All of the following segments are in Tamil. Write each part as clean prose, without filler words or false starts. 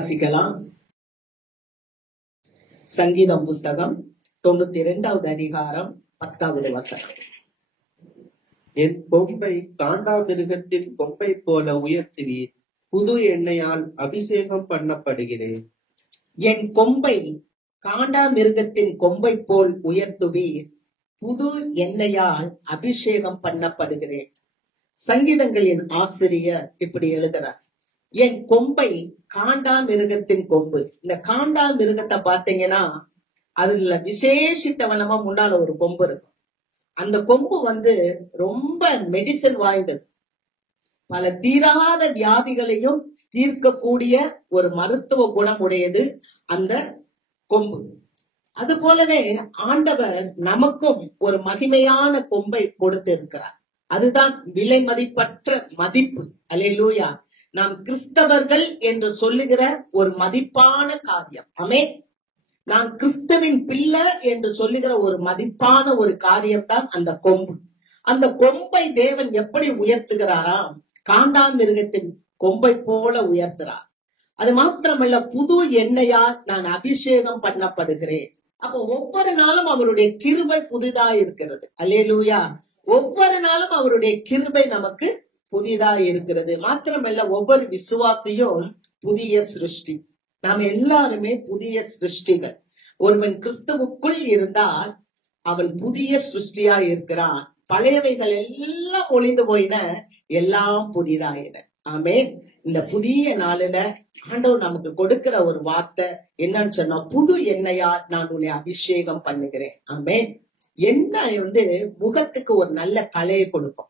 வாசிக்கலாம். சங்கீதம் புஸ்தகம் 92வது அதிகாரம் 10வது வசனம். என் கொம்பை காண்டாமிருகத்தின் கொம்பை போல உயர்த்துவீர், புது எண்ணெயால் அபிஷேகம் பண்ணப்படுகிறேன். என் கொம்பை காண்டாமிருகத்தின் கொம்பை போல் உயர்த்துவீர், புது எண்ணெயால் அபிஷேகம் பண்ணப்படுகிறேன். சங்கீதங்களின் ஆசிரியர் இப்படி எழுதுறார், என் கொம்பை காண்டாமிருகத்தின் கொம்பு. இந்த காண்டாமிருகத்தை பாத்தீங்கன்னா அதுல விசேஷித்தவனமா முன்னால ஒரு கொம்பு இருக்கும். அந்த கொம்பு ரொம்ப மெடிசன் வாய்ந்தது. பல தீராத வியாதிகளையும் தீர்க்கக்கூடிய ஒரு மருத்துவ குணம் உடையது அந்த கொம்பு. அது போலவே ஆண்டவர் நமக்கும் ஒரு மகிமையான கொம்பை கொடுத்து இருக்கிறார். அதுதான் விலை மதிப்பற்ற மதிப்பு. அல்லேலூயா. நாம் கிறிஸ்தவர்கள் என்று சொல்லுகிற ஒரு மதிப்பான காரியம். ஆமென். நான் கிறிஸ்துவின் பிள்ளை என்று சொல்லுகிற ஒரு மதிப்பான ஒரு காரியம் தான் அந்த கொம்பு. அந்த கொம்பை தேவன் எப்படி உயர்த்துகிறாராம்? காண்டாமிருகத்தின் கொம்பை போல உயர்த்துறார். அது மாத்திரமல்ல, புது எண்ணெயால் நான் அபிஷேகம் பண்ணப்படுகிறேன். அப்போ ஒவ்வொரு நாளும் அவருடைய கிருபை புதிதா இருக்கிறது. அல்லேலூயா. ஒவ்வொரு நாளும் அவருடைய கிருபை நமக்கு புதிதா இருக்கிறது. மாத்திரமல்ல, ஒவ்வொரு விசுவாசியும் புதிய சிருஷ்டி. நாம் எல்லாருமே புதிய சிருஷ்டிகள். ஒருவன் கிறிஸ்துவுக்குள் இருந்தால் அவன் புதிய சிருஷ்டியா இருக்கிறான். பழையவைகள் எல்லாம் ஒளிந்து போயின, எல்லாம் புதிதாயின. ஆமென். இந்த புதிய நாளில ஆண்டவர் நமக்கு கொடுக்கிற ஒரு வார்த்தை என்னன்னு சொன்னா, புது எண்ணெயால் நான் உன்னை அபிஷேகம் பண்ணுகிறேன். ஆமென். எண்ணெய் முகத்துக்கு ஒரு நல்ல கலையை கொடுக்கும்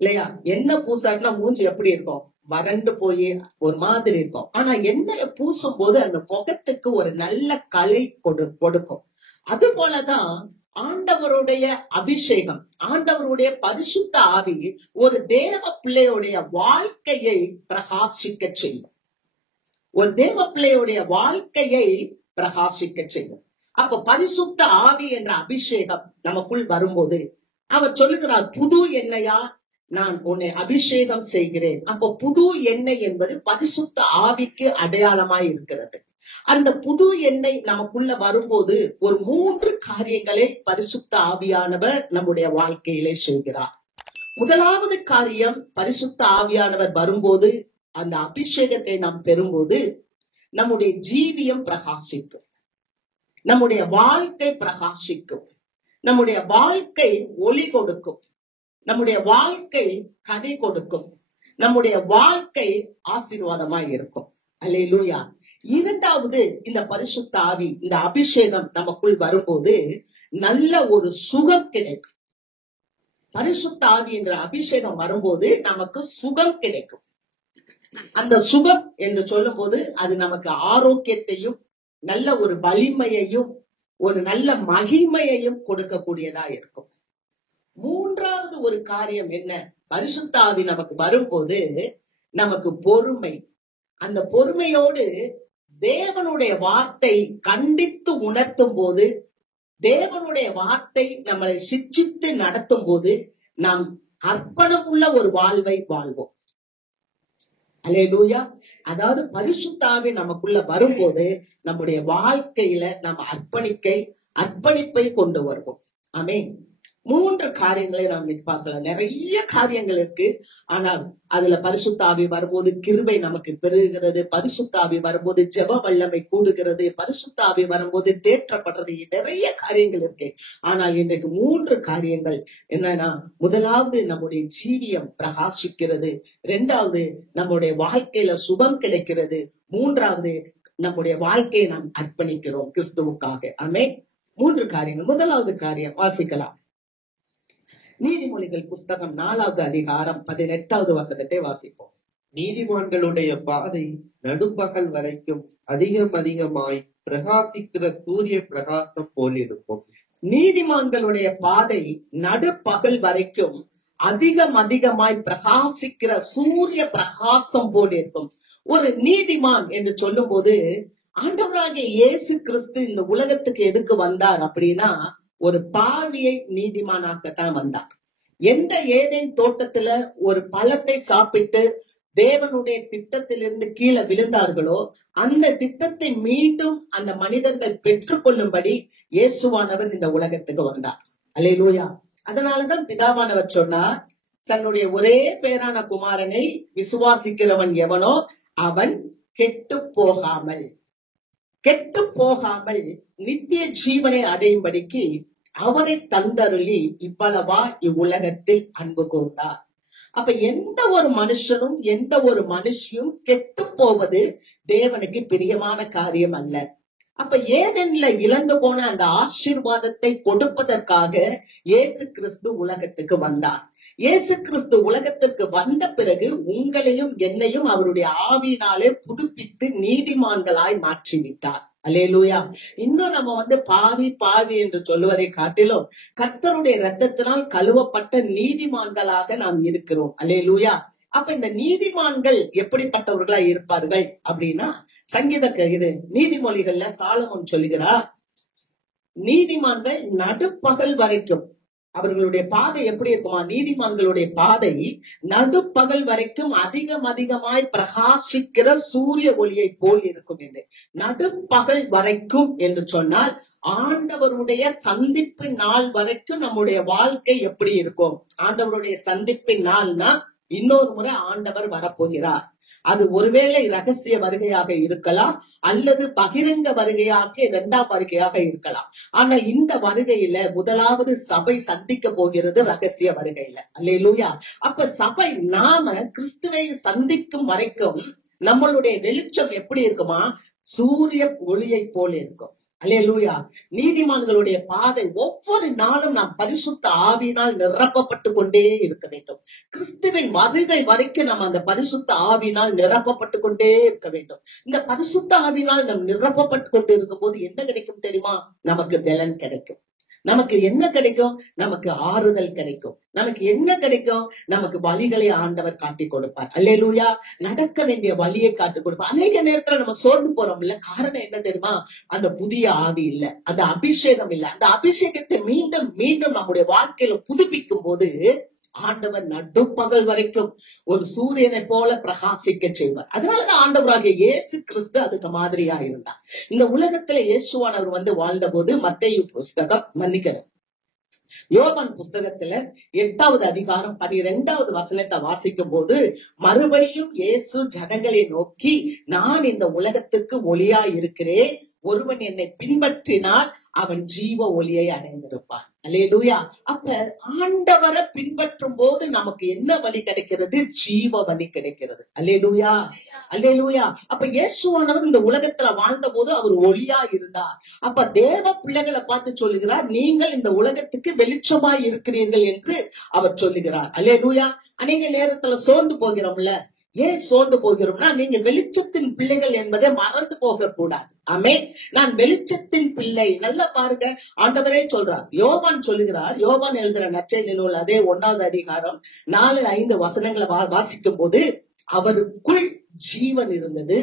இல்லையா? எண்ணெய் பூசாட்டினா மூஞ்சி எப்படி இருக்கும்? வறண்டு போய் ஒரு மாதிரி இருக்கும். ஆனா எண்ணெய பூசும் போது அந்த முகத்துக்கு ஒரு நல்ல கலை கொடுக்கும். அது போலதான் ஆண்டவருடைய அபிஷேகம், ஆண்டவருடைய பரிசுத்த ஆவி ஒரு தேவ பிள்ளையுடைய வாழ்க்கையை பிரகாசிக்க செய்யும். ஒரு தேவ பிள்ளையுடைய வாழ்க்கையை பிரகாசிக்க செய்யும். அப்ப பரிசுத்த ஆவி என்ற அபிஷேகம் நமக்குள் வரும்போது அவர் சொல்லுகிறார், புது எண்ணெயா நான் உன்னை அபிஷேகம் செய்கிறேன். அப்போ புது எண்ணெய் என்பது பரிசுத்த ஆவிக்கு அடையாளமாய் இருக்கிறது. அந்த புது எண்ணெய் நமக்குள்ள வரும்போது ஒரு 3 காரியங்களை பரிசுத்த ஆவியானவர் நம்முடைய வாழ்க்கையிலே செய்கிறார். முதலாவது காரியம், பரிசுத்த ஆவியானவர் வரும்போது, அந்த அபிஷேகத்தை நாம் பெறும்போது நம்முடைய ஜீவியம் பிரகாசிக்கும், நம்முடைய வாழ்க்கை பிரகாசிக்கும், நம்முடைய வாழ்க்கை ஒளி கொடுக்கும், நம்முடைய வாழ்க்கை கதை கொடுக்கும், நம்முடைய வாழ்க்கை ஆசீர்வாதமாய் இருக்கும். அல்லேலூயா. இரண்டாவது, இந்த பரிசுத்த ஆவி, இந்த அபிஷேகம் நமக்குள் வரும்போது நல்ல ஒரு சுகம் கிடைக்கும். பரிசுத்த ஆவி என்ற அபிஷேகம் வரும்போது நமக்கு சுகம் கிடைக்கும். அந்த சுகம் என்று சொல்லும் போது அது நமக்கு ஆரோக்கியத்தையும் நல்ல ஒரு வலிமையையும் ஒரு நல்ல மகிமையையும் கொடுக்கக்கூடியதா இருக்கும். மூன்றாவது ஒரு காரியம் என்ன? பரிசுத்த ஆவி நமக்கு வரும்போது நமக்கு பொறுமை. அந்த பொறுமையோடு தேவனுடைய வார்த்தை கண்டித்து உணர்த்தும் போது, தேவனுடைய வார்த்தை நம்மளை சிட்சித்து நடத்தும் போது நாம் அர்ப்பணம் உள்ள ஒரு வாழ்வை வாழ்வோம். அல்லேலூயா. அதாவது பரிசுத்த ஆவி நமக்குள்ள வரும்போது நம்முடைய வாழ்க்கையில நாம் அர்ப்பணிப்பை கொண்டு வருவோம். ஆமென். 3 காரியங்களை நாம் பார்க்கலாம். நிறைய காரியங்கள் இருக்கு. ஆனால் அதுல பரிசுத்த ஆவி வரும்போது கிருபை நமக்கு பெறுகிறது, பரிசுத்த ஆவி வரும்போது ஜெப வல்லமை கூடுகிறது, பரிசுத்த ஆவி வரும்போது தேற்றப்படுறது, நிறைய காரியங்கள் இருக்கு. ஆனால் இன்றைக்கு 3 காரியங்கள் என்னன்னா, முதலாவது நம்முடைய ஜீவியம் பிரகாசிக்கிறது, 2வது நம்முடைய வாழ்க்கையில சுகம் கிடைக்கிறது, 3வது நம்முடைய வாழ்க்கையை நாம் அர்ப்பணிக்கிறோம் கிறிஸ்துவுக்காக. ஆமென். 3 காரியங்கள். முதலாவது காரியம் வாசிக்கலாம். நீதிமொழிகள் புஸ்தகம் 4வது அதிகாரம் 18வது வசனத்தை வாசிப்போம். நீதிமான்களுடைய பாதை நடுப்பகல் வரைக்கும் அதிகமாய் பிரகாசிக்கிற சூரிய பிரகாசம் போலிருக்கும். நீதிமான்களுடைய பாதை நடுப்பகல் வரைக்கும் அதிகமாய் பிரகாசிக்கிற சூரிய பிரகாசம் போல இருக்கும். ஒரு நீதிமான் என்று சொல்லும் போது, ஆண்டவராகிய இயேசு கிறிஸ்து இந்த உலகத்துக்கு எதுக்கு வந்தார் அப்படின்னா, ஒரு பாவியை நீதிமானாக்கத்தான் வந்தார். எந்த ஏதேன் தோட்டத்துல ஒரு பழத்தை சாப்பிட்டு தேவனுடைய திட்டத்திலிருந்து கீழே விழுந்தார்களோ அந்த திட்டத்தை மீண்டும் அந்த மனிதர்கள் பெற்றுக்கொள்ளும்படி இயேசுவானவர் இந்த உலகத்துக்கு வந்தார். அல்லேலூயா. அதனாலதான் பிதாவானவர் சொன்னார், தன்னுடைய ஒரே பேரான குமாரனை விசுவாசிக்கிறவன் எவனோ அவன் கெட்டு போகாமல் நித்திய ஜீவனை அடையும்படிக்கு அவரை தந்தருளி இவ்வளவா இவ்வுலகத்தில் அன்பு கூர்ந்தார். அப்ப எந்த ஒரு மனுஷனும் எந்த ஒரு மனுஷியும் கெட்டு போவது தேவனுக்கு பிரியமான காரியம் அல்ல. அப்ப ஏதென்ல இழந்து போன அந்த ஆசீர்வாதத்தை கொடுப்பதற்காக இயேசு கிறிஸ்து உலகத்துக்கு வந்தார். இயேசு கிறிஸ்து உலகத்திற்கு வந்த பிறகு உங்களையும் என்னையும் அவருடைய ஆவியினாலே புதுப்பித்து நீதிமான்களாய் மாற்றிவிட்டார். அல்லேலூயா. இன்னும் நம்ம பாவி என்று சொல்லுவதை காட்டிலும் கர்த்தருடைய இரத்தத்தினால் கழுவப்பட்ட நீதிமான்களாக நாம் இருக்கிறோம். அல்லேலூயா. அப்ப இந்த நீதிமான்கள் எப்படிப்பட்டவர்களா இருப்பார்கள் அப்படின்னா, இது நீதிமொழிகள்ல சாலமோன் சொல்லுகிறார், நீதிமான்கள் நடுப்பகல் வரைக்கும் அவர்களுடைய பாதை எப்படி இருக்குமா, நீதிமான்களுடைய பாதை நடுப்பகல் வரைக்கும் அதிகமாய் பிரகாசிக்கிற சூரிய ஒளியை போல் இருக்கும் என்று. நடுப்பகல் வரைக்கும் என்று சொன்னால் ஆண்டவருடைய சந்திப்பின் நாள் வரைக்கும் நம்முடைய வாழ்க்கை எப்படி இருக்கும். ஆண்டவருடைய சந்திப்பின் நாள்னா இன்னொரு முறை ஆண்டவர் வரப்போகிறார். அது ஒருவேளை ரகசிய வருகையாக இருக்கலாம், அல்லது பகிரங்க வருகையாக 2ஆம் வருகையாக இருக்கலாம். ஆனா இந்த வருகையில முதலாவது சபை சந்திக்க போகிறது ரகசிய வருகையில. அல்லேலூயா. அப்ப சபை நாம கிறிஸ்துவை சந்திக்கும் வரைக்கும் நம்மளுடைய வெளிச்சம் எப்படி இருக்குமா, சூரிய ஒளியை போல இருக்கும். அல்லேலூயா. நீதிமான்களுடைய பாதை ஒவ்வொரு நாளும் நாம் பரிசுத்த ஆவியினால் நிரப்பப்பட்டு கொண்டே இருக்க வேண்டும். கிறிஸ்துவின் வருகை வரைக்கும் நம்ம அந்த பரிசுத்த ஆவியினால் நிரப்பப்பட்டு கொண்டே இருக்க வேண்டும். இந்த பரிசுத்த ஆவியினால் நாம் நிரப்பப்பட்டு கொண்டு இருக்கும் போது என்ன கிடைக்கும் தெரியுமா, நமக்கு பலன் கிடைக்கும். நமக்கு என்ன கிடைக்கும், நமக்கு ஆறுதல் கிடைக்கும். நமக்கு என்ன கிடைக்கும், நமக்கு வழிகளை ஆண்டவர் காட்டி கொடுப்பார். அல்லேலூயா. நடக்க வேண்டிய வழியை காட்டி கொடுப்பார். அநேக நேரத்துல நம்ம சோர்ந்து போறோம் இல்ல, காரணம் என்ன தெரியுமா, அந்த புதிய ஆவி இல்ல, அந்த அபிஷேகம் இல்ல. அந்த அபிஷேகத்தை மீண்டும் மீண்டும் நம்முடைய வாழ்க்கையில புதுப்பிக்கும் போது ஆண்டவர் நடுப்பகல் வரைக்கும் ஒரு சூரியனை போல பிரகாசிக்க செய்வார். அதனாலதான் ஆண்டவராகிய இயேசு கிறிஸ்து அதுக்கு மாதிரியா இருந்தார். இந்த உலகத்துல இயேசுவானவர் வாழ்ந்த போது மத்தேயு புஸ்தகம் மன்னிக்கணும், யோவான் புஸ்தகத்துல 8வது அதிகாரம் 12வது வசனத்தை வாசிக்கும் போது, மறுபடியும் இயேசு ஜனங்களை நோக்கி, நான் இந்த உலகத்துக்கு ஒளியா இருக்கிறேன், ஒருவன் என்னை பின்பற்றினால் அவன் ஜீவ ஒளியை அடைந்திருப்பான். அல்லேலூயா. அப்ப ஆண்டவரை பின்பற்றும் போது நமக்கு என்ன வழி கிடைக்கிறது, ஜீவ வழி கிடைக்கிறது. அல்லேலூயா. அல்லேலூயா. அப்ப இயேசுவானவர் இந்த உலகத்துல வாழ்ந்த போது அவர் ஒளியா இருந்தார். அப்ப தேவ பிள்ளைகளை பார்த்து சொல்லுகிறார், நீங்கள் இந்த உலகத்துக்கு வெளிச்சமாய் இருக்கிறீர்கள் என்று அவர் சொல்லுகிறார். அல்லேலூயா. அநேக நேரத்துல சோர்ந்து போகிறோம்ல, ஏன் சோர்ந்து போகிறோம்னா, நீங்க வெளிச்சத்தின் பிள்ளைகள் என்பதை மறந்து போக கூடாது. ஆமென். நான் வெளிச்சத்தின் பிள்ளை. நல்லா பாருங்க, ஆண்டவரே சொல்றார். யோவான் சொல்லுகிறார், யோவான் எழுதுற நற்செய்தி நூல் அதே 1வது அதிகாரம் 4-5 வசனங்களை வாசிக்கும் போது, அவருக்குள் ஜீவன் இருந்தது,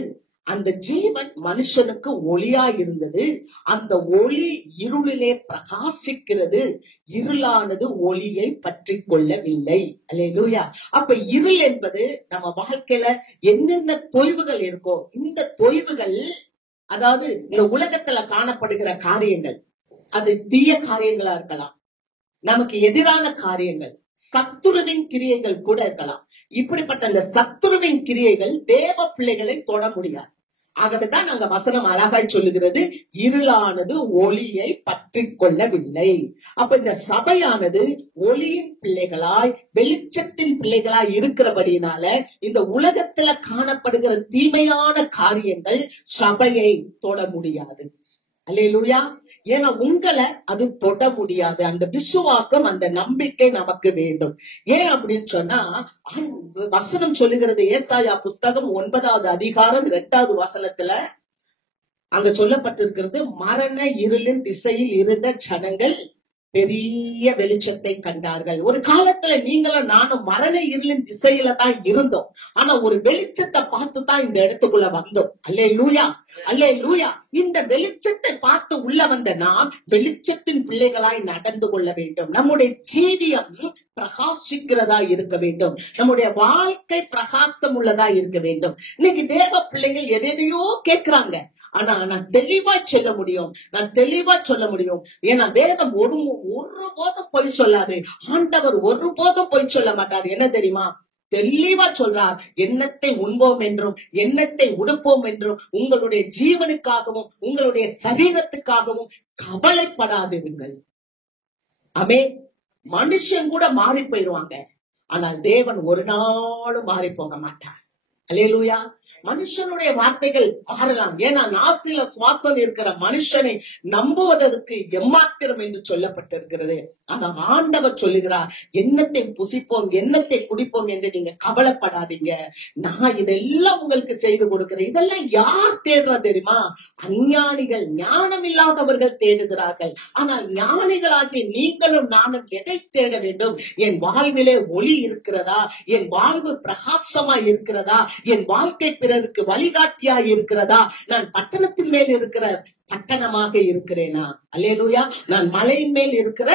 அந்த ஜீவன் மனுஷனுக்கு ஒளியா இருந்தது, அந்த ஒளி இருளிலே பிரகாசிக்கிறது, இருளானது ஒளியை பற்றி கொள்ளவில்லை. அல்லேலூயா. அப்ப இருள் என்பது நம்ம வாழ்க்கையில என்னென்ன தொய்வுகள் இருக்கோ, இந்த தொய்வுகள், அதாவது இந்த உலகத்துல காணப்படுகிற காரியங்கள், அது தீய காரியங்களா இருக்கலாம், நமக்கு எதிரான காரியங்கள், சத்துருவின் கிரியைகள் கூட இருக்கலாம். இப்படிப்பட்ட அந்த சத்துருவின் கிரியைகள் தேவ பிள்ளைகளை தொட முடியாது. ஆகவேதான் நாங்க வசனம் அழகாய் சொல்லுகிறது, இருளானது ஒளியை பற்றி கொள்ளவில்லை. அப்ப இந்த சபையானது ஒளியின் பிள்ளைகளாய், வெளிச்சத்தின் பிள்ளைகளாய் இருக்கிறபடினால இந்த உலகத்துல காணப்படுகிற தீமையான காரியங்கள் சபையை தொட முடியாது. அல்லேலூயா. ஏன்னா உங்களை அது தொட முடியாது. அந்த விசுவாசம், அந்த நம்பிக்கை நமக்கு வேண்டும். ஏன் அப்படின்னு சொன்னா, வசனம் சொல்லுகிறது, ஏசாயா புஸ்தகம் 9வது அதிகாரம் 2வது வசனத்துல அங்க சொல்லப்பட்டிருக்கிறது, மரண இருளின் திசையில் இருந்த ஜனங்கள் பெரிய வெளிச்சத்தை கண்டார்கள். ஒரு காலத்துல நீங்களும் நானும் மரண இருளின் திசையில தான் இருந்தோம். ஆனா ஒரு வெளிச்சத்தை பார்த்து தான் இந்த இடத்துக்குள்ள வந்தோம். அல்லேலூயா, அல்லேலூயா. இந்த வெளிச்சத்தை பார்த்து உள்ள வந்த நாம் வெளிச்சத்தின் பிள்ளைகளாய் நடந்து கொள்ள வேண்டும். நம்முடைய ஜீவியம் பிரகாசிக்கிறதா இருக்க வேண்டும். நம்முடைய வாழ்க்கை பிரகாசம் உள்ளதா இருக்க வேண்டும். இன்னைக்கு தேவ பிள்ளைகள் எதையோ கேட்கிறாங்க. ஆனா நான் தெளிவா சொல்ல முடியும். ஏன்னா வேதம் ஒருபோதும் பொய் சொல்லாது. ஆண்டவர் ஒருபோதும் பொய் சொல்ல மாட்டார். என்ன தெரியுமா? தெளிவா சொல்றார், எண்ணத்தை உண்போம் என்றும் எண்ணத்தை உடுப்போம் என்றும் உங்களுடைய ஜீவனுக்காகவும் உங்களுடைய சரீரத்துக்காகவும் கவலைப்படாதிருங்கள். ஆமென். மனுஷன் கூட மாறி போயிருவாங்க, ஆனால் தேவன் ஒரு நாளும் மாறி போக மாட்டார். அல்லேலூயா. மனுஷனுடைய வார்த்தைகள் மாறலாம். ஏன்னா நாசில சுவாசம் இருக்கிற மனுஷனை நம்புவதற்கு எம்மாத்திரம் என்று சொல்லப்பட்டிருக்கிறது. ஆனா ஆண்டவர் சொல்லுகிறார், எண்ணத்தை புசிப்போம் எண்ணத்தை குடிப்போம் என்று நீங்க கவலைப்படாதீங்க. நான் இதெல்லாம் உங்களுக்கு செய்து கொடுக்கிறேன். இதெல்லாம் யார் தேடுறா தெரியுமா? அஞ்ஞானிகள், ஞானம் இல்லாதவர்கள் தேடுகிறார்கள். ஆனால் ஞானிகளாகி நீங்களும் நானும் எதை தேட வேண்டும்? என் வாழ்விலே ஒளி இருக்கிறதா? என் வாழ்வு பிரகாசமா இருக்கிறதா? என் வாழ்க்கை பிறருக்கு வழிகாட்டியா இருக்கிறதா? நான் பட்டணத்தின் மேல் இருக்கிற பட்டணமாக இருக்கிறேனா? அல்லேலூயா. நான் மலையின் மேல் இருக்கிற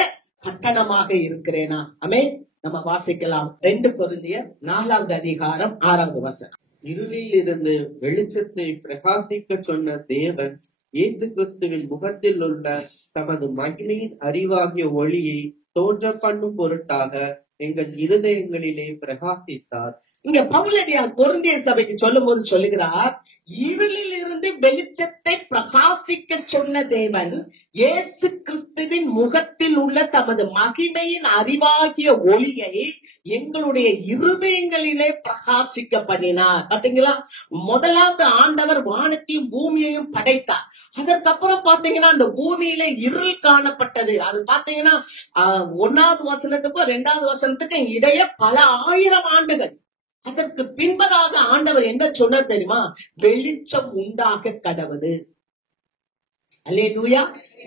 பட்டணமாக இருக்கிறேனா? ஆமென். நம்ம வாசிக்கலாம் 2 கொரிந்தியர் 4வது அதிகாரம் 6வது வசனம். இருளில் இருந்து வெளிச்சத்தை பிரகாசிக்க சொன்ன தேவன் இயேசு கிறிஸ்துவின் முகத்தில் உள்ள தமது மகிமையின் அறிவாகிய ஒளியை தோன்ற பண்ணும் பொருட்டாக எங்கள் இருதயங்களிலே பிரகாசித்தார். இங்க பவுலடியார் கொரிந்திய சபைக்கு சொல்லும் போது சொல்லுகிறார், இருளில் இருந்து வெளிச்சத்தை பிரகாசிக்க சொன்ன தேவன் இயேசு கிறிஸ்துவின் முகத்தில் உள்ள தமது மகிமையின் அறிவாகிய ஒளியை எங்களுடைய இருதயங்களிலே பிரகாசிக்க பண்ணினார். பாத்தீங்களா? முதலாவது ஆண்டவர் வானத்தையும் பூமியையும் படைத்தார். அதற்கப்புறம் பாத்தீங்கன்னா அந்த பூமியில இருள் காணப்பட்டது. அது பாத்தீங்கன்னா 1வது வசனத்துக்கும் 2வது வசனத்துக்கும் இடையே பல ஆயிரம் ஆண்டுகள். அதற்கு பின்பதாக ஆண்டவர் என்ன சொன்னார் தெரியுமா? வெளிச்சம் உண்டாக கடவுது. அல்லேலூயா.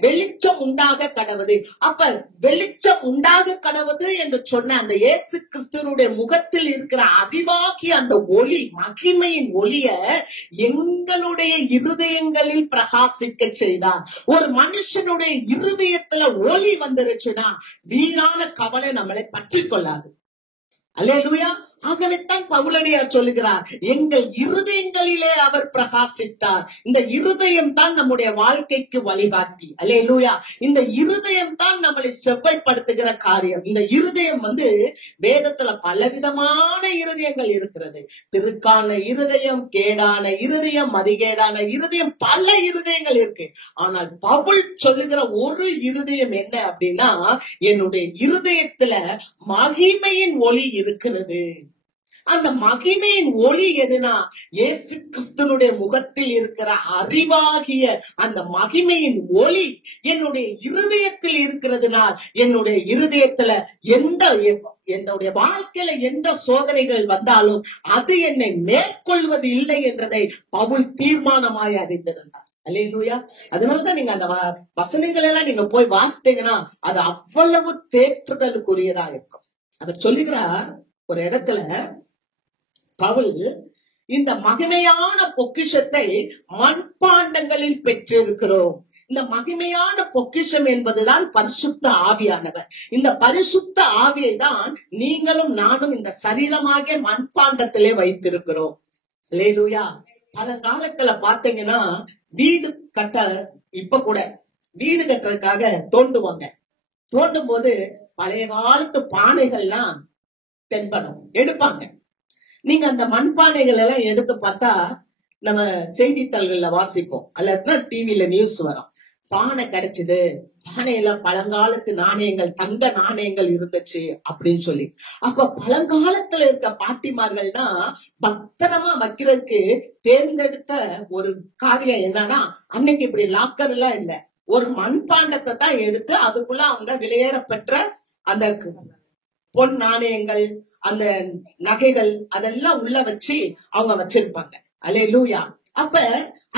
வெளிச்சம் உண்டாக கடவுது. அப்ப வெளிச்சம் உண்டாக கடவுது என்று சொன்ன அந்த இயேசு கிறிஸ்துவனுடைய முகத்தில் இருக்கிற அறிவாகிய அந்த ஒளி, மகிமையின் ஒளிய எங்களுடைய இருதயங்களில் பிரகாசிக்க செய்தார். ஒரு மனுஷனுடைய இருதயத்துல ஒளி வந்துருச்சுன்னா வீணான கவலை நம்மளை பற்றி கொள்ளாது. அல்லேலூயா. ஆகவேத்தான் பவுலடியார் சொல்லுகிறார், எங்கள் இருதயங்களிலே அவர் பிரகாசித்தார். இந்த இருதயம் தான் நம்முடைய வாழ்க்கைக்கு வழிகாட்டி. அல்லேலூயா. இந்த இருதயம் தான் நம்மளை செவ்வாய்ப்படுத்துகிற காரியம். இந்த இருதயம் வேதத்துல பலவிதமான இருதயங்கள் இருக்கிறது. திருக்கான இருதயம், கேடான இருதயம், மதிகேடான இருதயம், பல இருதயங்கள் இருக்கு. ஆனால் பவுல் சொல்லுகிற ஒரு இருதயம் என்ன அப்படின்னா, என்னுடைய இருதயத்துல மகிமையின் ஒளி இருக்கிறது. அந்த மகிமையின் ஒளி எதுனா இயேசு கிறிஸ்துனுடைய முகத்தில் இருக்கிற அறிவாகிய அந்த மகிமையின் ஒளி என்னுடைய இருதயத்தில் இருக்கிறதுனால் என்னுடைய இருதயத்துல என்னுடைய வாழ்க்கையில எந்த சோதனைகள் வந்தாலும் அது என்னை மேற்கொள்வது இல்லை என்றதை பவுல் தீர்மானமாய் அறிந்திருந்தார். அல்லேலூயா. அதனாலதான் நீங்க அந்த வசனங்கள் எல்லாம் நீங்க போய் வாசித்தீங்கன்னா அது அவ்வளவு தேற்றுதலுக்குரியதா இருக்கும். அவர் சொல்லுகிறார் ஒரு இடத்துல, பவுல் இந்த மகிமையான பொக்கிஷத்தை மண்பாண்டங்களில் பெற்றிருக்கிறோம். இந்த மகிமையான பொக்கிஷம் என்பதுதான் பரிசுத்த ஆவியானவர். இந்த பரிசுத்த ஆவியை தான் நீங்களும் நானும் இந்த சரீரமாகிய மண்பாண்டத்திலே வைத்திருக்கிறோம். அல்லேலூயா. பல காலத்துல பாத்தீங்கன்னா வீடு கட்ட, இப்ப கூட வீடு கட்டுறதுக்காக தோண்டுவாங்க. தோண்டும் போது பழைய காலத்து பானைகள்லாம் தென்படும் எடுப்பாங்க. நீங்க அந்த மண்பானைகள் எல்லாம் எடுத்து பார்த்தா நம்ம செய்தித்தாள்கள்ல வாசிப்போம், அல்லதுன்னா டிவில நியூஸ் வரும். பானை கிடைச்சது, பானையெல்லாம் பழங்காலத்து நாணயங்கள், தங்க நாணயங்கள் இருந்துச்சு அப்படின்னு சொல்லி. அப்ப பழங்காலத்துல இருக்க பாட்டிமார்கள்னா பத்திரமா வைக்கிறதுக்கு தேர்ந்தெடுத்த ஒரு காரியம் என்னன்னா, அன்னைக்கு இப்படி லாக்கர் எல்லாம் இல்ல, ஒரு மண்பாண்டத்தை தான் எடுத்து அதுக்குள்ள அவங்க விலையேற பெற்ற அந்த பொன் நாணயங்கள், அந்த நகைகள் அதெல்லாம் உள்ள வச்சு அவங்க வச்சிருப்பாங்க. அல்லேலூயா. அப்ப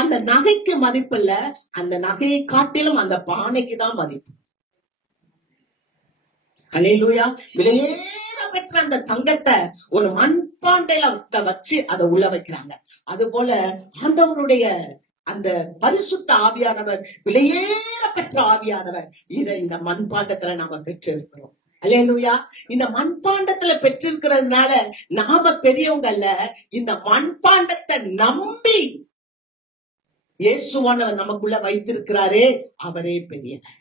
அந்த நகைக்கு மதிப்பு இல்ல, அந்த நகையை காட்டிலும் அந்த பானைக்கு தான் மதிப்பு. அல்லேலூயா. விலையேற பெற்ற அந்த தங்கத்தை ஒரு மண்பாண்டையில வச்சு அதை உள்ள வைக்கிறாங்க. அது போல ஆண்டவருடைய அந்த பரிசுத்த ஆவியானவர், விலையேற பெற்ற ஆவியானவர், இதை இந்த மண்பாண்டத்துல நாம பெற்றிருக்கிறோம். அல்லேலூயா. இந்த மண்பாண்டத்துல பெற்றிருக்கிறதுனால நாம பெரியவங்க அல்ல, இந்த மண்பாண்டத்தை நம்பி இயேசுவானவர் நமக்குள்ள வைத்திருக்கிறாரே, அவரே பெரியவர்.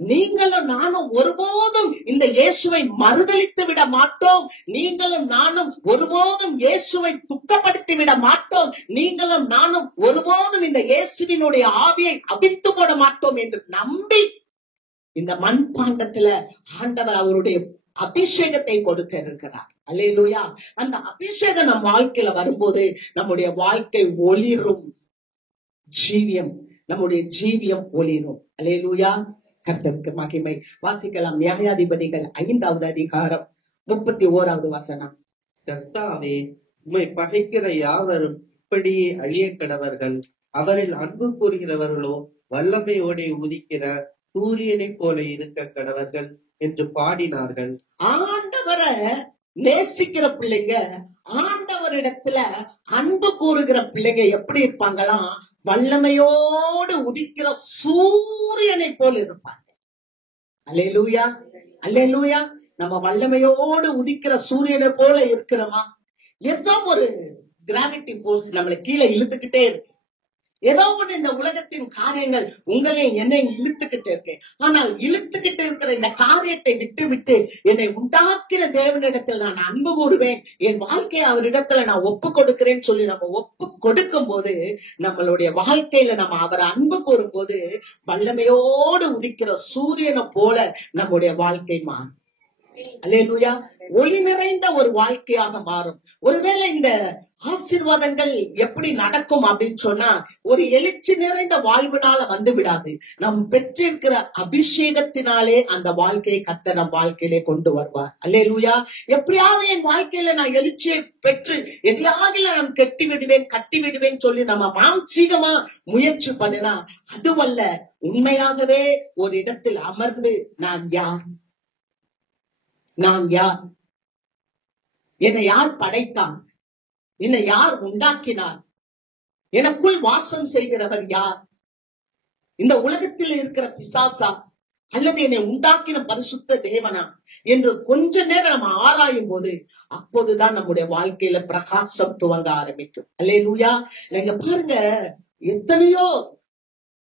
நீங்களும் நானும் ஒருபோதும் இந்த இயேசுவை மறுதலித்து விட மாட்டோம். நீங்களும் நானும் ஒருபோதும் இயேசுவை துக்கப்படுத்தி விட மாட்டோம். நீங்களும் நானும் ஒருபோதும் இந்த இயேசுவினுடைய ஆவியை அவிழ்த்து போட மாட்டோம் என்று நம்பி இந்த மண்பாண்டத்துல ஆண்டவர் அவருடைய அபிஷேகத்தை கொடுக்க இருக்கிறார். அல்லேலூயா. அந்த அபிஷேகம் நம் வாழ்க்கையில வரும்போது நம்முடைய வாழ்க்கை ஒளிரும். ஜீவியம், நம்முடைய ஜீவியம் ஒளிரும். அல்லேலூயா. கர்த்தருக்கு மகிமை. வாசிக்கலாம் நியாயாதிபதிகள் 5வது அதிகாரம் 31வது வசனம். கர்த்தாவே, உம்மை பகைக்கிற யாவரும் இப்படியே அழிய கடவர்கள். அவரில் அன்பு கூறுகிறவர்களோ வல்லமையோட உதிக்கிற சூரியனை போல இருக்க கடவர்கள் என்று பாடினார்கள். ஆண்டவரை நேசிக்கிற பிள்ளைங்க, ஆண்டவரிடத்துல அன்பு கூறுகிற பிள்ளைங்க எப்படி இருப்பாங்களாம்? வல்லமையோடு உதிக்கிற சூரியனை போல இருப்பாங்க. அல்லேலூயா, அல்லேலூயா. நம்ம வல்லமையோடு உதிக்கிற சூரியனை போல இருக்கிறோமா? ஏதோ ஒரு கிராவிட்டி போர்ஸ் நம்மளை கீழே இழுத்துக்கிட்டே இருக்கு. ஏதோ ஒண்ணு இந்த உலகத்தின் காரியங்கள் உங்களையும் என்னையும் இழுத்துக்கிட்டு இருக்கு. ஆனால் இழுத்துக்கிட்டு இருக்கிற இந்த காரியத்தை விட்டு விட்டு என்னை உண்டாக்கின தேவனிடத்தில் நான் அன்பு கூறுவேன், என் வாழ்க்கையை அவரிடத்துல நான் ஒப்பு கொடுக்கிறேன்னு சொல்லி நம்ம ஒப்பு கொடுக்கும் போது, நம்மளுடைய வாழ்க்கையில நம்ம அவரை அன்பு கூறும் போது வல்லமையோடு உதிக்கிற சூரியனை போல நம்முடைய வாழ்க்கை மாறும். அல்லேலூயா. ஒளி நிறைந்த ஒரு வாழ்க்கையாக மாறும். ஒருவேளை இந்த ஆசீர்வாதங்கள் எப்படி நடக்கும் அப்படின்னு சொன்னா, ஒரு எழுச்சி நிறைந்த வாழ்வினால வந்து விடாது. நாம் பெற்றிருக்கிற அபிஷேகத்தினாலே அந்த வாழ்க்கையை கர்த்தர் நம் வாழ்க்கையிலே கொண்டு வருவார். அல்லேலூயா. எப்படியாவது என் வாழ்க்கையில நான் எழுச்சியை பெற்று எதையாவது நான் கட்டி விடுவேன் சொல்லி நம்ம மாம்சீகமா முயற்சி பண்ணினா அதுவல்ல. உண்மையாகவே ஒரு இடத்தில் அமர்ந்து நான் யார், நான் யார், என்னை யார் படைத்தார், என்னை யார் உண்டாக்கினார், எனக்குள் வாசம் செய்கிறவர் யார், இந்த உலகத்தில் இருக்கிற பிசாசா அல்லது என்னை உண்டாக்கின பரிசுத்த தேவனா என்று கொஞ்ச நேரம் நம்ம ஆராயும் போது அப்போதுதான் நம்முடைய வாழ்க்கையில பிரகாசம் துவங்க ஆரம்பிக்கும். அல்லேலூயா. நீங்க பாருங்க, எத்தனையோ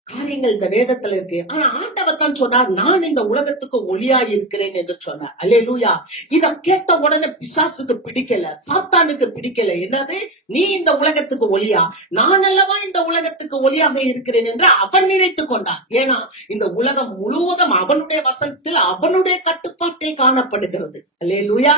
காரியங்கள் இந்த வேதத்துல இருக்கு. ஆனா ஆண்டவர் தான் சொன்னார், நான் இந்த உலகத்துக்கு ஒளியாய் இருக்கிறேன் என்று சொன்னார். அல்லேலூயா. இத கேட்ட உடனே பிசாசுக்கு பிடிக்கல, சாத்தானுக்கு பிடிக்கல. என்னது, நீ இந்த உலகத்துக்கு ஒளியா? நான் அல்லவா இந்த உலகத்துக்கு ஒளியாக இருக்கிறேன் என்று அவன் நினைத்து கொண்டான். ஏன்னா இந்த உலகம் முழுவதும் அவனுடைய வசனத்தில் அவனுடைய கட்டுப்பாட்டில் காணப்படுகிறது. அல்லேலூயா.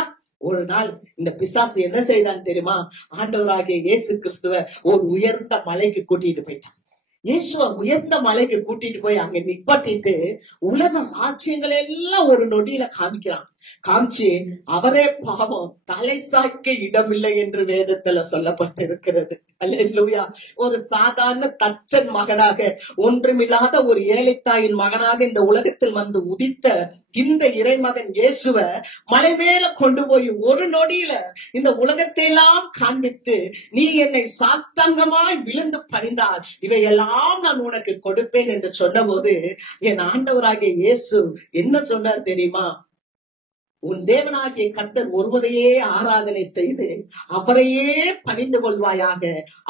ஒரு நாள் இந்த பிசாசு என்ன செய்தான் தெரியுமா? ஆண்டவராகிய இயேசு கிறிஸ்துவ ஒரு உயர்ந்த மலைக்கு கூட்டிட்டு போயிட்டான். இயேசுவ உயர்ந்த மலைக்கு கூட்டிட்டு போய் அங்க நிப்பாட்டிட்டு உலக ராஜ்யங்கள் எல்லாம் ஒரு நொடியில காமிக்கிறான். காமிச்சு அவரே பாவம் தலை சாய்க்க இடமில்லை என்று வேதத்துல சொல்லப்பட்டிருக்கிறது. அல்லேலூயா. ஒரு சாதாரண தச்சன் மகனாக, ஒன்றுமில்லாத ஒரு ஏழைத்தாயின் மகனாக இந்த உலகத்தில் வந்து உதித்த இந்த இறைமகன் இயேசுவ மலை மேல கொண்டு போய் ஒரு நொடியில இந்த உலகத்தை எல்லாம் காண்பித்து, நீ என்னை சாஷ்டாங்கமாய் விழுந்து பணிந்தால் இவையெல்லாம் நான் உனக்கு கொடுப்பேன் என்று சொன்ன போது என் ஆண்டவராகிய இயேசு என்ன சொன்னார் தெரியுமா? உன் தேவனாகிய கர்த்தர் ஒருவரையே ஆராதனை செய்து அவரையே பணிந்து கொள்வாயாக,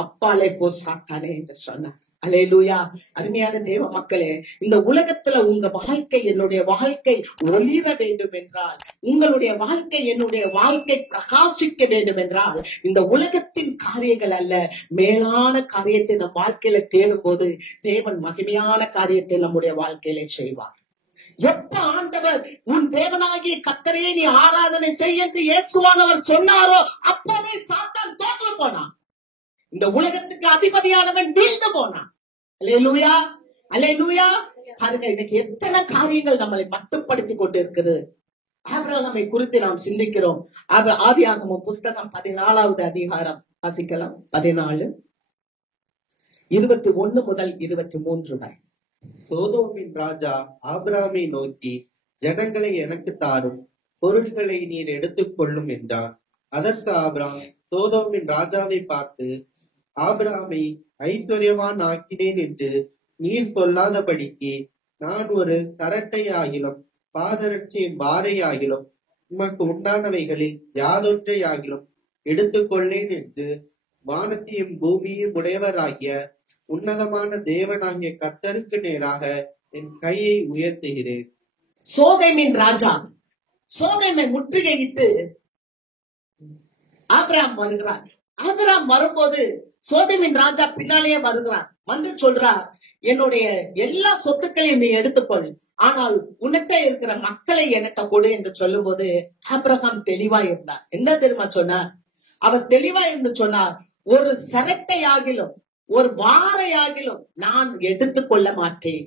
அப்பாலே போ சாத்தானே என்று சொன்னார். அல்லேலூயா. அருமையான தேவ மக்களே, இந்த உலகத்துல உங்க வாழ்க்கை என்னுடைய வாழ்க்கை ஒளிர வேண்டும் என்றால், உங்களுடைய வாழ்க்கை என்னுடைய வாழ்க்கை பிரகாசிக்க வேண்டும் என்றால், இந்த உலகத்தின் காரியங்கள் அல்ல, மேலான காரியத்தை நம் வாழ்க்கையில தேடும் போது தேவன் மகிமையான காரியத்தை நம்முடைய வாழ்க்கையில செய்வார். எப்ப ஆண்டவர் உன் தேவனாகிய கர்த்தரையே நீ ஆராதனை செய் என்று இயேசுவானவர் சொன்னாரோ அப்பவே சாத்தான் தோற்று போனான். இந்த உலகத்துக்கு அதிபதியானவன் வீழ்ந்து போனான். அல்லேலூயா, அல்லேலூயா. பாருங்க, இன்னைக்கு எத்தனை காரியங்கள் நம்மளை மட்டுப்படுத்தி கொண்டு இருக்குது. ஆபிரகாமை குறித்து நாம் சிந்திக்கிறோம். ஆதியாகமம் புஸ்தகம் 14வது அதிகாரம் வாசிக்கலாம். 14 21 முதல் 23 வரை. சோதோமின் ராஜா ஆபிரகாமை நோக்கி, ஜனங்களை எனக்கு தாரும், பொருட்களை நீர் எடுத்துக்கொள்ளும் என்றார். அதற்கு ஆபிராம் சோதோமின் ராஜாவை பார்த்து, ஆபிராமை ஐஸ்வர்யவான் ஆக்கினேன் என்று நீர் சொல்லாதபடிக்கு நான் ஒரு சரட்டையாகிலும் பாதரட்சியின் வாரையாகிலும் உமக்கு உண்டானவைகளில் யாதொன்றையாகிலும் எடுத்துக்கொள்ளேன் என்று வானத்தையும் பூமியும் உடையவராகிய உன்னதமான தேவனாகிய கர்த்தருக்கு நேராக என் கையை உயர்த்துகிறேன். சோதேமின் ராஜா சோதேமை முற்றுகையிட்டு ஆபிரகாம் வருகிறார். ஆபிரகாம் வரும்போது சோதேமின் ராஜா பின்னாலேயே வருகிறார். வந்து சொல்றார், என்னுடைய எல்லா சொத்துக்களையும் நீ எடுத்துக்கொள், ஆனால் உன்கிட்ட இருக்கிற மக்களை என்கிட்ட கொடு என்று சொல்லும் போது ஆபிரகாம் தெளிவா இருந்தார். என்ன தெரியுமா சொன்னார்? அவர் தெளிவா இருந்து சொன்னார், ஒரு சரட்டையாகிலும் ஒரு வாரையாகிலும் நான் எடுத்துக்கொள்ள மாட்டேன்.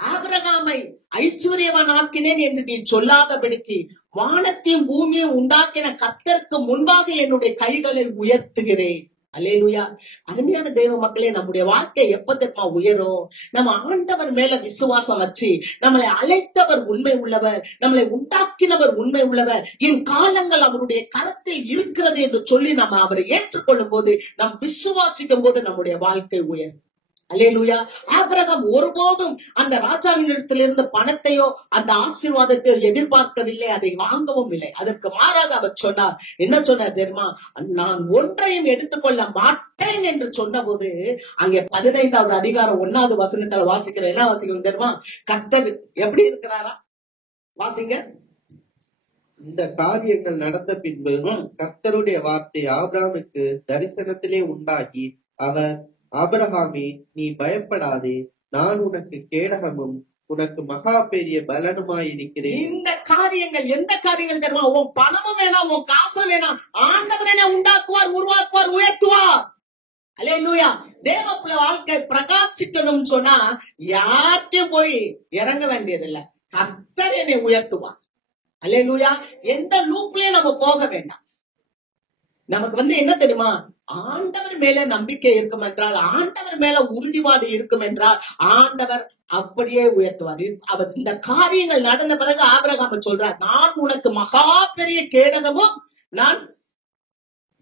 ஆபிரகாமை ஐஸ்வர்யவான் ஆக்கினேன் என்று நீ சொல்லாதபடிக்கு வானத்தையும் பூமியும் உண்டாக்கின கர்த்தருக்கு முன்பாக என்னுடைய கைகளை உயர்த்துகிறேன். அல்லேலூயா. அருமையான தேவ மக்களே, நம்முடைய வாழ்க்கை எப்ப தெரியுமா உயரும்? நம்ம ஆண்டவர் மேல விசுவாசம் வச்சு, நம்மளை அழைத்தவர் உண்மை உள்ளவர், நம்மளை உண்டாக்கினவர் உண்மை உள்ளவர், என் காலங்கள் அவருடைய கரத்தில் இருக்கிறது என்று சொல்லி நம்ம அவரை ஏற்றுக்கொள்ளும் போது, நாம் விசுவாசிக்கும் போது நம்முடைய வாழ்க்கை உயரும். அல்லேலூயா. ஆபிரகாம் ஒருபோதும் அந்த ராஜாவின் இடத்திலிருந்து பணத்தையோ அந்த ஆசீர்வாதத்தையோ எதிர்பார்க்கவில்லை, அதை வாங்கவும் இல்லை. அதற்கு மாறாக அவர் சொன்னார். என்ன சொன்னார் தெரியுமா? நான் ஒன்றையும் எடுத்துக்கொள்ள மாட்டேன் என்று சொன்ன போது, அங்கே 15வது அதிகாரம் 1வது வசனத்தில் வாசிக்கிறோம். என்ன வாசிக்கிறோம் தெரியுமா? கர்த்தர் எப்படி இருக்கிறாரா? வாசிங்க. இந்த காரியங்கள் நடந்த பின்பு கர்த்தருடைய வார்த்தை ஆபிரகாமுக்கு தரிசனத்திலே உண்டாகி, அவர், ஆபிரகாமே, நீ பயப்படாதே, நான் உனக்கு கேடகமும் உனக்கு மகா பெரிய பலனுமாயிருக்கிறேன். இந்த காரியங்கள் எந்த காரியங்கள் தெரியுமா? உன் பணமும் வேணாம், உன் காசும் வேணாம், ஆண்டவர் என்ன உண்டாக்குவார், உருவாக்குவார், உயர்த்துவார். அல்லேலூயா. தேவப்புல வாழ்க்கை பிரகாசிக்கணும் சொன்னா யார்ட்டையும் போய் இறங்க வேண்டியதில்லை, கர்த்தர் என்னை உயர்த்துவார். அல்லேலூயா. எந்த லூப்லயும் நம்ம போக வேண்டாம். நமக்கு என்ன தெரியுமா? ஆண்டவர் மேல நம்பிக்கை இருக்கும் என்றால், ஆண்டவர் மேல உறுதிப்பாடு இருக்கும் என்றால், ஆண்டவர் அப்படியே உயர்த்துவார். அவர் இந்த காரியங்கள் நடந்த பிறகு ஆபிரகாம் சொல்றார், நான் உனக்கு மகா பெரிய கேடகமும் நான்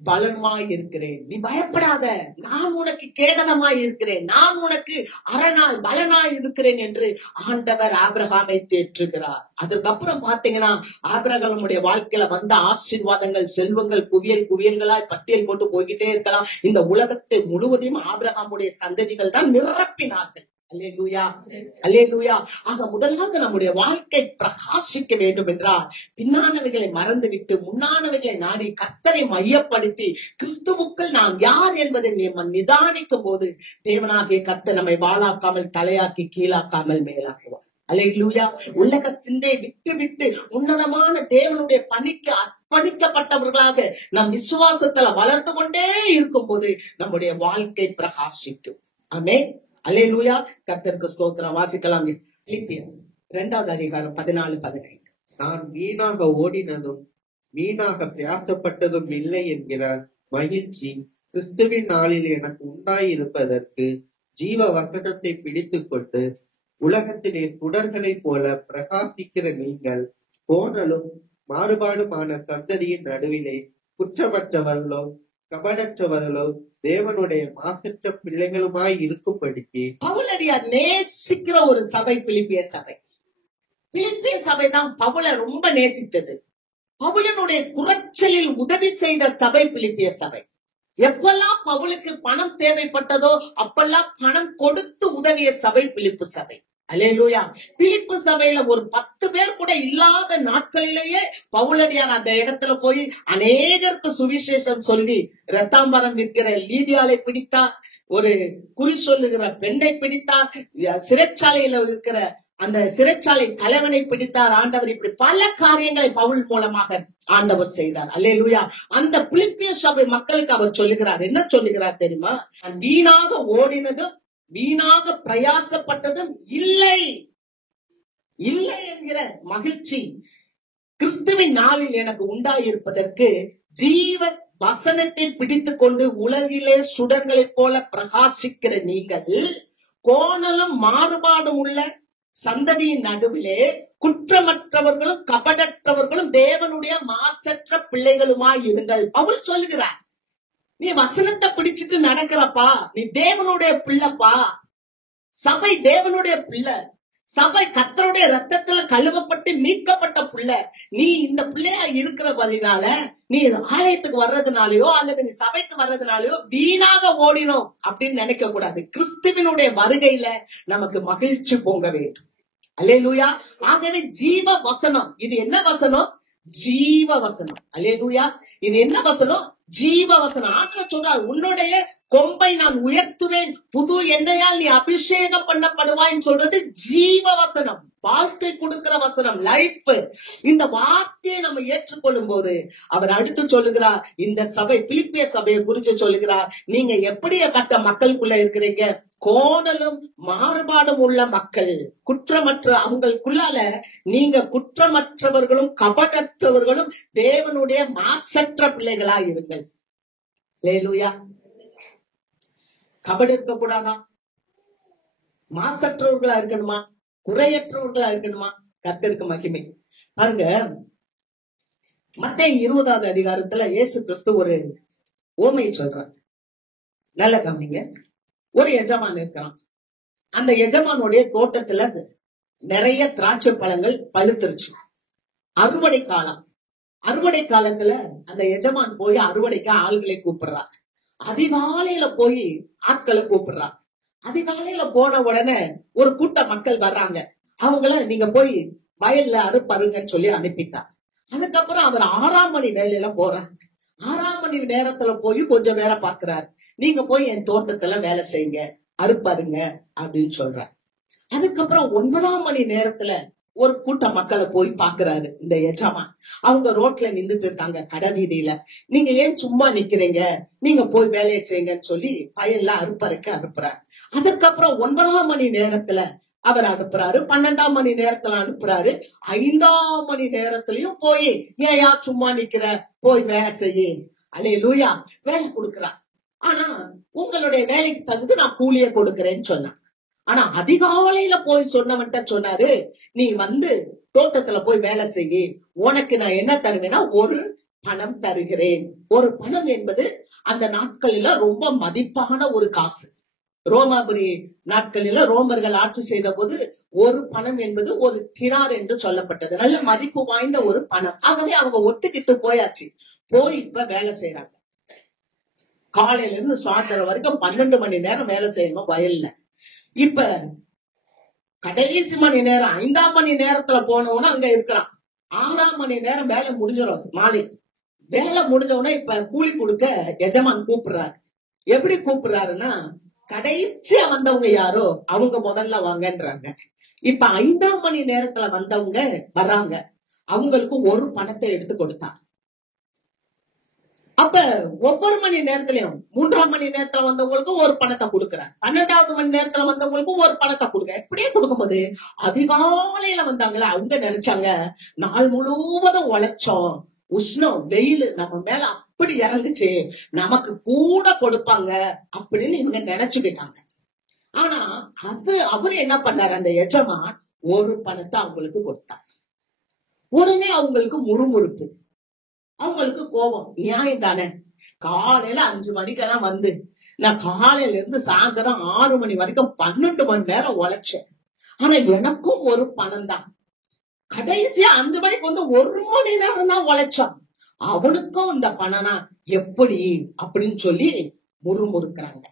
பலனுமாய் இருக்கிறேன், நீ பயப்படாத, நான் உனக்கு கேடகமாய் இருக்கிறேன், நான் உனக்கு அரணாய் பலனாய் இருக்கிறேன் என்று ஆண்டவர் ஆபிரகாமை தேற்றுகிறார். அதுக்கப்புறம் பாத்தீங்கன்னா ஆபிரகாமுடைய வாழ்க்கையில வந்த ஆசீர்வாதங்கள், செல்வங்கள் குவியல் குவியல்களாய் பட்டியல் போட்டு போய்கிட்டே இருக்கலாம். இந்த உலகத்தை முழுவதையும் ஆபிரகாமுடைய சந்ததிகள் தான் நிரப்பினார்கள். அல்லேலூயா, அல்லேலூயா. ஆக முதலாவது நம்முடைய வாழ்க்கை பிரகாசிக்க வேண்டும் என்றால், பின்னானவைகளை மறந்துவிட்டு முன்னானவைகளை நாடி கர்த்தரை மையப்படுத்தி கிறிஸ்துவுக்குள் நாம் யார் என்பதை நிதானிக்கும் போது தேவனாகிய கர்த்தர் நம்மை வாளாக்காமல் தலையாக்கி கீழாக்காமல் மேலாக்குவார். அல்லேலூயா. உலக சிந்தை விட்டு விட்டு உன்னதமான தேவனுடைய பணிக்கு அர்ப்பணிக்கப்பட்டவர்களாக நம் விசுவாசத்துல வளர்ந்து கொண்டே இருக்கும் போது நம்முடைய வாழ்க்கை பிரகாசிக்கும். ஆமென். அல்லேலூயா. கர்த்தருக்கு ஸ்தோத்திரம். வாசிக்கலாம். பிலிப்பியர் 2வது அதிகாரம் 14-15. நான் வீணாக ஓடினதும் வீணாக பிரயாசப்பட்டதும் இல்லை என்கிற மகிழ்ச்சி கிறிஸ்துவின் நாளில் எனக்கு உண்டாயிருப்பதற்கு ஜீவ வசனத்தை பிடித்துக் கொண்டு உலகத்திலே சுடர்களைப் போல பிரகாசிக்கிற நீங்கள் கோணலும் மாறுபாடுமான சந்ததியின் நடுவிலே குற்றமற்றவர்களோ கபடற்றவர்களோ தேவனுடைய மாசற்ற பிள்ளைகளுமாய் இருக்கும்படிக்கு பவுலடியார் நேசிக்கிற ஒரு சபை பிலிப்பிய சபை. பிலிப்பிய சபை தான் பவுலை ரொம்ப நேசித்தது. பவுலனுடைய குறைச்சலில் உதவி செய்த சபை பிலிப்பிய சபை. எப்பெல்லாம் பவுலுக்கு பணம் தேவைப்பட்டதோ அப்பெல்லாம் பணம் கொடுத்து உதவிய சபை பிலிப்பு சபை. அல்லேலூயா. பிலிப்பு சபையில ஒரு 10 பேர் கூட இல்லாத நாட்களிலேயே பவுலடியார் அந்த இடத்துல போய் அநேகருக்கு சுவிசேஷம் சொல்லி இரத்தாம்பரம் விற்கிற லீதியாலை பிடித்தார், ஒரு குறி சொல்லுகிற பெண்ணை பிடித்தார், சிறைச்சாலையில இருக்கிற அந்த சிறைச்சாலை தலைவனை பிடித்தார். ஆண்டவர் இப்படி பல காரியங்களை பவுல் மூலமாக ஆண்டவர் செய்தார். அல்லேலூயா. அந்த பிலிப்பிய சபை மக்களுக்கு அவர் சொல்லுகிறார். என்ன சொல்லுகிறார் தெரியுமா? நான் வீணாக ஓடினதும் வீணாக பிரயாசப்பட்டதும் இல்லை இல்லை என்கிற மகிழ்ச்சி கிறிஸ்துவின் நாளில் எனக்கு உண்டாயிருப்பதற்கு ஜீவ வசனத்தை பிடித்துக் கொண்டு உலகிலே சுடர்களைப் போல பிரகாசிக்கிற நீங்கள் கோணலும் மாறுபாடும் உள்ள சந்ததியின் நடுவிலே குற்றமற்றவர்களும் கபடற்றவர்களும் தேவனுடைய மாசற்ற பிள்ளைகளுமாய் இருங்கள். பவுல் சொல்லுகிறார், நீ வசனத்தை பிடிச்சிட்டு நடக்கிறப்பா, நீ தேவனுடைய பிள்ளைப்பா. சபை தேவனுடைய பிள்ளை. சபை கர்த்தருடைய ரத்தத்துல கழுவப்பட்டு மீட்கப்பட்ட பிள்ளை. நீ இந்த பிள்ளையா இருக்கிறபடினால நீ ஆலயத்துக்கு வர்றதுனாலயோ அல்லது நீ சபைக்கு வர்றதுனாலயோ வீணாக ஓடினோம் அப்படின்னு நினைக்க கூடாது. கிறிஸ்துவினுடைய வருகையில நமக்கு மகிழ்ச்சி பொங்க வேண்டும். அல்லேலூயா. ஆகவே ஜீவ வசனம். இது என்ன வசனம்? ஜீவ வசனம். அல்லேலூயா. இது என்ன வசனம்? ஜீவ வசனம். ஆண்டவர் சொல்றார், உன்னுடைய கொம்பை நான் உயர்த்துவேன், புது எண்ணெயால் நீ அபிஷேகம் பண்ணப்படுவாய்ன்னு சொல்றது ஜீவ வசனம், வாழ்க்கை கொடுக்கிற வசனம், லைஃப். இந்த வார்த்தையை நம்ம ஏற்றுக்கொள்ளும் போது அவர் அடுத்து சொல்லுகிறார், இந்த சபை பிலிப்பிய சபையை குறித்து சொல்லுகிறார், நீங்க எப்படிப்பட்ட மக்களுக்குள்ள இருக்கிறீங்க? கோணலும் மாறுபாடும் உள்ள மக்கள், குற்றமற்ற, அவங்களுக்குள்ளால நீங்க குற்றமற்றவர்களும் கபடற்றவர்களும் தேவனுடைய மாசற்ற பிள்ளைகளா இருங்கள். அல்லேலூயா. கபடு இருக்க கூடாதா? மாசற்றவர்களா இருக்கணுமா? குறையற்றவர்களா இருக்கணுமா? கர்த்தருக்கு மகிமை. பாருங்க, மத்தேயு 20வது அதிகாரத்துல இயேசு கிறிஸ்து ஒரு ஓமையை சொல்றார். நல்ல கவனிங்க. ஒரு எஜமான் இருக்கிறான். அந்த எஜமானுடைய தோட்டத்துல நிறைய திராட்சை பழங்கள் பழுத்துருச்சு. அறுவடை காலம். அறுவடை காலத்துல அந்த எஜமான் போய் அறுவடைக்கு ஆள்களை கூப்பிடுறார். அதிகாலையில போய் ஆட்களை கூப்பிடுறார். அதிகாலையில போன உடனே ஒரு கூட்ட மக்கள் வர்றாங்க. அவங்கள நீங்க போய் வயல்ல அறுப்பருங்கன்னு சொல்லி அனுப்பிட்டார். அதுக்கப்புறம் அவர் 6ஆம் மணி வேலையில போறார். 6ஆம் மணி நேரத்துல போய் கொஞ்சம் வேலை பாக்குறாரு. நீங்க போய் என் தோட்டத்துல வேலை செய்யுங்க, அறுப்பருங்க அப்படின்னு சொல்றார். அதுக்கப்புறம் 9ஆம் மணி நேரத்துல ஒரு கூட்ட மக்களை போய் பாக்குறாரு இந்த எஜமான். அவங்க ரோட்ல நின்றுட்டு இருக்காங்க, கடை வீதியில. நீங்க ஏன் சும்மா நிக்கிறீங்க, நீங்க போய் வேலையை செய்யுங்கன்னு சொல்லி வயல்ல அறுப்பறைக்கு அனுப்புறாரு. அதுக்கப்புறம் 9ஆம் மணி நேரத்துல அவர் அனுப்புறாரு. 12ஆம் மணி நேரத்துல அனுப்புறாரு. 5ஆம் மணி நேரத்திலயும் போய் ஏயா சும்மா நிக்கிற, போய் வேலை செய்ய. அல்லேலூயா. வேலை கொடுக்கிறார். ஆனா உங்களுடைய வேலைக்கு தகுந்து நான் கூலிய கொடுக்கிறேன்னு சொன்னான். ஆனா அதிகாலையில போய் சொன்னவன்ட்ட சொன்னாரு, நீ வந்து தோட்டத்துல போய் வேலை செய்ய, உனக்கு நான் என்ன தருவேன்னா ஒரு பணம் தருகிறேன். ஒரு பணம் என்பது அந்த நாட்களில ரொம்ப மதிப்பான ஒரு காசு. ரோமாபுரி நாட்களில ரோமர்கள் ஆட்சி செய்த போது ஒரு பணம் என்பது ஒரு தினார் என்று சொல்லப்பட்டது. நல்ல மதிப்பு வாய்ந்த ஒரு பணம். ஆகவே அவங்க ஒத்துக்கிட்டு போயாச்சு. போய் இப்ப வேலை செய்யறாங்க. காலையில இருந்து சாயந்தரம் வரைக்கும் 12 மணி நேரம் வேலை செய்யணும் வயல்ல. இப்ப கடைசி மணி நேரம் 5ஆம் மணி நேரத்துல போனவன அங்க இருக்கிறான். 6ஆம் மணி நேரம் வேலை முடிஞ்சிடும். மாலை வேலை முடிஞ்சவன இப்ப கூலி கொடுக்க எஜமான் கூப்பிடுறாரு. எப்படி கூப்பிடுறாருன்னா, கடைசியா வந்தவங்க யாரோ அவங்க முதல்ல வாங்கன்றாங்க. இப்ப 5ஆம் மணி நேரத்துல வந்தவங்க வர்றாங்க. அவங்களுக்கு ஒரு பணத்தை எடுத்து கொடுத்தார். அப்ப ஒவ்வொரு மணி நேரத்திலயும் 3ஆம் மணி நேரத்துல வந்தவங்களுக்கு ஒரு பணத்தை கொடுக்கிறார். 12வது மணி நேரத்துல வந்தவங்களுக்கு ஒரு பணத்தை கொடுக்க. எப்படியே கொடுக்கும்போது அதிகாலையில வந்தாங்களா, அவங்க நினைச்சாங்க நாள் முழுவதும் உழைச்சோம், உஷ்ணம் வெயில் நம்ம மேல அப்படி இறங்குச்சு, நமக்கு கூட கொடுப்பாங்க அப்படின்னு இவங்க நினைச்சுக்கிட்டாங்க. ஆனா அவரு என்ன பண்ணாரு, அந்த எஜமான் ஒரு பணத்தை அவங்களுக்கு கொடுத்தார். உடனே அவங்களுக்கு முறுமுறுப்பு, அவங்களுக்கு கோபம். நியாயம் தானே, காலையில 5 மணிக்கெல்லாம் வந்து நான் காலையில இருந்து சாயந்தரம் 6 மணி வரைக்கும் 12 மணி நேரம் உழைச்சேன். ஆனா எனக்கும் ஒரு பணம் தான். கடைசியா 5 மணிக்கு வந்து 1 மணி நேரம் தான் உழைச்சான், அவனுக்கும் இந்த பணம்னா எப்படி அப்படின்னு சொல்லி முறுமுறுக்கிறாங்க.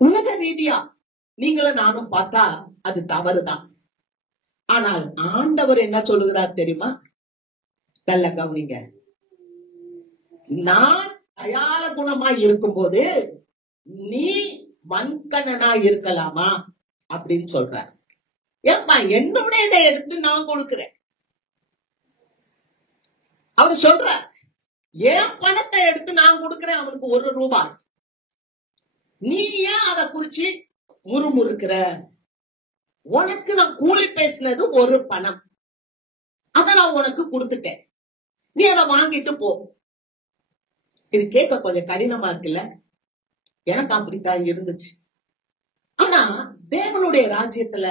உலக ரீதியா நீங்களும் நானும் பார்த்தா அது தவறுதான். ஆனால் ஆண்டவர் என்ன சொல்லுகிறார் தெரியுமா? நல்ல கவனிங்க. நான் தயால குணமாய் இருக்கும்போது நீ வன்கணனா இருக்கலாமா அப்படின்னு சொல்றார். ஏப்பா, என்னுடைய இதை எடுத்து நான் கொடுக்கிறேன். அவர் சொல்றார், என் பணத்தை எடுத்து நான் கொடுக்கிறேன் அவனுக்கு 1 ரூபாய். நீ ஏன் அதை குறிச்சு முறுமுறுக்கிற? உனக்கு நான் கூலி பேசினது ஒரு பணம், அதை நான் உனக்கு கொடுத்துட்டேன், நீ அதை வாங்கிட்டு போ. இது கேட்க கொஞ்சம் கடினமா இருக்குல்ல? எனக்கு அப்படித்தான் இருந்துச்சு. ஆனா தேவனுடைய ராஜ்யத்துல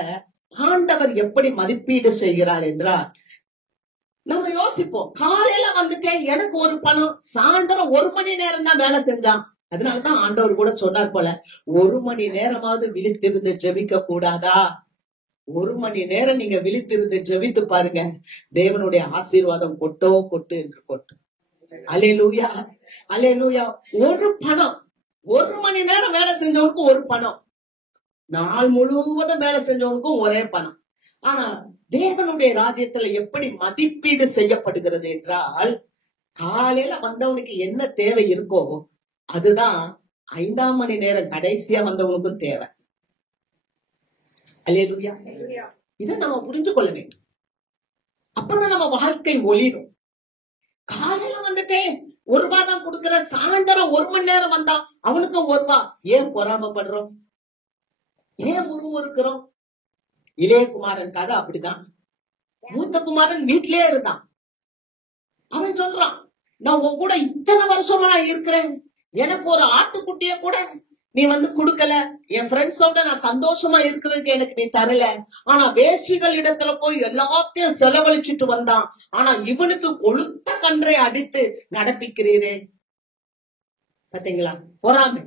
ஆண்டவர் எப்படி மதிப்பீடு செய்கிறார் என்றால், நம்ம யோசிப்போம், காலையில வந்துட்டேன், எனக்கு ஒரு பணம், சாயந்தரம் 1 மணி நேரம் தான் வேலை செஞ்சான். அதனாலதான் ஆண்டவர் கூட சொன்னார் போல, 1 மணி நேரமாவது விழித்திருந்து ஜெபிக்க கூடாதா? 1 மணி நேரம் நீங்க விழித்திருந்து ஜெபித்து பாருங்க, தேவனுடைய ஆசீர்வாதம் கொட்டோ கொட்டு என்று கொட்டும். அல்லேலூயா, அல்லேலூயா. ஒரு பணம், 1 மணி நேரம் வேலை செஞ்சவனுக்கு ஒரு பணம், நாள் முழுவதும் வேலை செஞ்சவனுக்கும் ஒரே பணம். ஆனா தேவனுடைய ராஜ்யத்துல எப்படி மதிப்பீடு செய்யப்படுகிறது என்றால், காலையில வந்தவனுக்கு என்ன தேவை இருக்கோ அதுதான் 5ஆம் மணி நேரம் கடைசியா வந்தவனுக்கும் தேவை. அல்லேலூயா. இதை நம்ம புரிந்து கொள்ள வேண்டும். அப்பதான் நம்ம வாழ்க்கை ஒளிரும். காலையில வந்துட்டேன், 1 ரூபா தான் கொடுக்கிற, சாயந்தரம் 1 மணி நேரம் வந்தான், அவனுக்கு 1 ரூபா. ஏன் பொறாமப்படுறோம்? ஏன் முறுமுறுக்கிறோம்? இளையகுமாரன் கதை அப்படிதான். மூத்த குமாரன் வீட்டிலே இருந்தான். அவன் சொல்றான், நான் உன் கூட இத்தனை வருஷமா நான் இருக்கிறேன், எனக்கு ஒரு ஆட்டுக்குட்டிய கூட நீ கொடுக்கல, என் ஃப்ரெண்ட்ஸோட நான் சந்தோஷமா இருக்கிறதுக்கு எனக்கு நீ தரல. ஆனா வேசிகள் இடத்துல போய் எல்லாத்தையும் செலவழிச்சிட்டு வந்தான். ஆனா இவனுக்கு கொழுத்த கன்றை அடித்து நடப்பிக்கிறீரே. பாத்தீங்களா பொறாமை?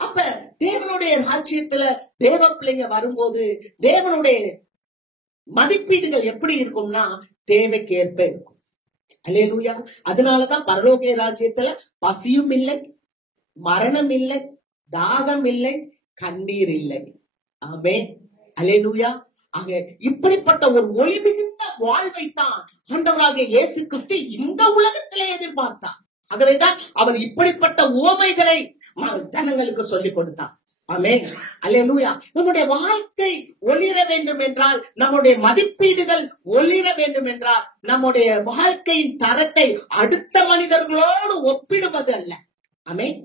அப்ப தேவனுடைய ராஜ்யத்துல தேவ பிள்ளைங்க வரும்போது தேவனுடைய மதிப்பீடுகள் எப்படி இருக்கும்னா தேவைக்கேற்ப இருக்கும். அல்லேலூயா. அதனாலதான் பரலோக ராஜ்யத்துல பசியும் இல்லை, மரணம் இல்லை, தாகம் இல்லை, கண்ணீர் இல்லை. ஆமென். அல்லேலூயா. ஆக இப்படிப்பட்ட ஒரு ஒளி மிகுந்த வாழ்வைத்தான் ஆண்டவராகிய இயேசு கிறிஸ்து இந்த உலகத்திலே எதிர்பார்த்தார். ஆகவேதான் அவர் இப்படிப்பட்ட உவமைகளை ஜனங்களுக்கு சொல்லிக் கொடுத்தார். ஆமென். அல்லேலூயா. நம்முடைய வாழ்க்கை ஒளிர வேண்டும் என்றால், நம்முடைய மதிப்பீடுகள் ஒளிர வேண்டும் என்றால், நம்முடைய வாழ்க்கையின் தரத்தை அடுத்த மனிதர்களோடு ஒப்பிடுவது அல்ல. ஆமென்.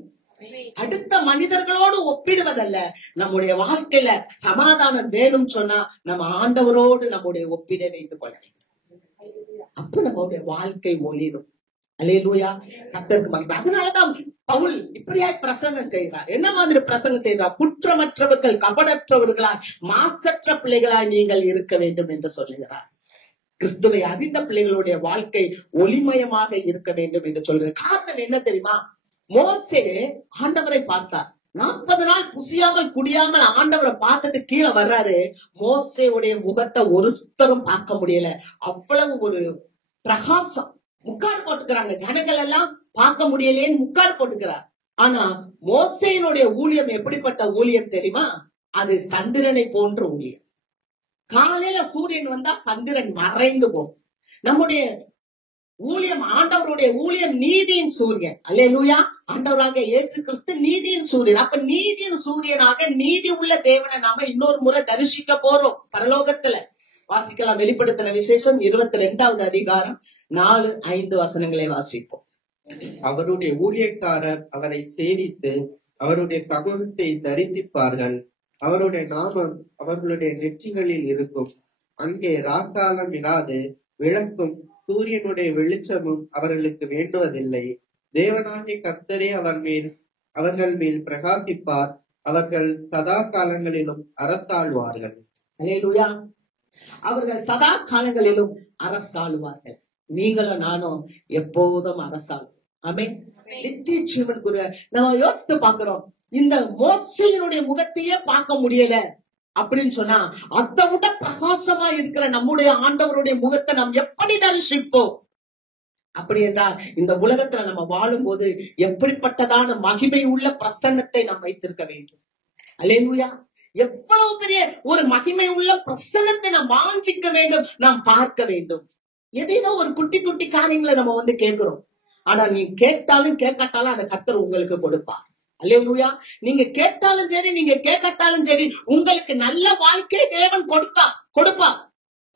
அடுத்த மனிதர்களோடு ஒப்பிடுவதல்ல. நம்முடைய வாழ்க்கையில சமாதானம் வேணும் சொன்னா நம்ம ஆண்டவரோடு நம்முடைய ஒப்பிட வைத்துக் கொள்ள வேண்டும். அப்ப நம்முடைய வாழ்க்கை ஒளிரும். அல்லேலூயா. கர்த்தருக்கு மகிமை. அதனாலதான் பவுல் இப்படியாய் பிரசங்கம் செய்கிறார். என்ன மாதிரி பிரசங்கம் செய்கிறார்? குற்றமற்றவர்கள், கபடற்றவர்களாய், மாசற்ற பிள்ளைகளாய் நீங்கள் இருக்க வேண்டும் என்று சொல்லுகிறார். கிறிஸ்துவை அறிந்த பிள்ளைகளுடைய வாழ்க்கை ஒளிமயமாக இருக்க வேண்டும் என்று சொல்கிறார். காரணம் என்ன தெரியுமா? மோசே ஆண்டவரை பார்த்தார். 40 நாள் புசியாமல் குடியாமல் ஆண்டவரை பார்த்துட்டு கீழே வர்றாரு. மோசேவுடைய முகத்தை ஒருத்தரும் பார்க்க முடியல. அவ்வளவு ஒரு பிரகாசம். முக்காடு போட்டுக்கிறாங்க, ஜனங்கள் எல்லாம் பார்க்க முடியலேன்னு முக்காடு போட்டுக்கிறார். ஆனா மோசேயினுடைய ஊழியம் எப்படிப்பட்ட ஊழியம் தெரியுமா? அது சந்திரனை போன்ற ஊழியம். காலையில சூரியன் வந்தா சந்திரன் மறைந்து போகும். நம்முடைய ஊழியம், ஆண்டவருடைய ஊழியம் நீதியின் சூரியன். அல்லேலூயா. ஆண்டவராக இயேசு கிறிஸ்து நீதியின் சூரியன். அப்ப நீதியின் சூரியனாக நீதி உள்ள தேவனை நாம இன்னொரு முறை தரிசிக்க போறோம் பரலோகத்துல. வாசிக்கலாம். வெளிப்படுத்தின விசேஷம் 22வது அதிகாரம் 4-5 வசனங்களை வாசிப்போம். அவருடைய ஊழியக்காரர் அவரை சேவித்து அவருடைய சமூகத்தை தரிசிப்பார்கள். அவருடைய நாமம் அவர்களுடைய நெற்றிகளில் இருக்கும். அங்கே ராக்காலம் இராது, விளக்கும் சூரியனுடைய வெளிச்சமும் அவர்களுக்கு வேண்டுவதில்லை. தேவனாகிய கர்த்தரே அவர்கள் மேல் பிரகாசிப்பார். அவர்கள் சதா காலங்களிலும் அரசாழ்வார்கள். அல்லேலூயா. அவர்கள் சதா காலங்களிலும் அரசாளுவார்கள். நீங்களும் நானும் எப்போதும் அரசாளும். ஆமென். நித்திய ஜீவனுக்குரிய நம்ம யோசித்து பாக்குறோம். இந்த மோசேயினுடைய முகத்தையே பார்க்க முடியல அப்படின்னு சொன்னா, அதை விட பிரகாசமா இருக்கிற நம்முடைய ஆண்டவருடைய முகத்தை நாம் எப்படி தரிசிப்போம்? அப்படி என்றால் இந்த உலகத்துல நம்ம வாழும் போது எப்படிப்பட்டதான மகிமை உள்ள பிரசன்னத்தை நாம் வைத்திருக்க வேண்டும். அல்லேலூயா. எவ்வளவு பெரிய ஒரு மகிமை உள்ள பிரசன்னத்தை நாம் வாஞ்சிக்க வேண்டும், நாம் பார்க்க வேண்டும். ஏதோ ஒரு குட்டி குட்டி காரியங்களை நம்ம கேட்கிறோம். ஆனா நீ கேட்டாலும் கேட்கட்டாலும் அந்த கர்த்தர் உங்களுக்கு கொடுப்பார். அல்லேலூயா. நீங்க கேட்டாலும் சரி, நீங்க கேட்கட்டாலும் சரி, உங்களுக்கு நல்ல வாழ்க்கையை தேவன்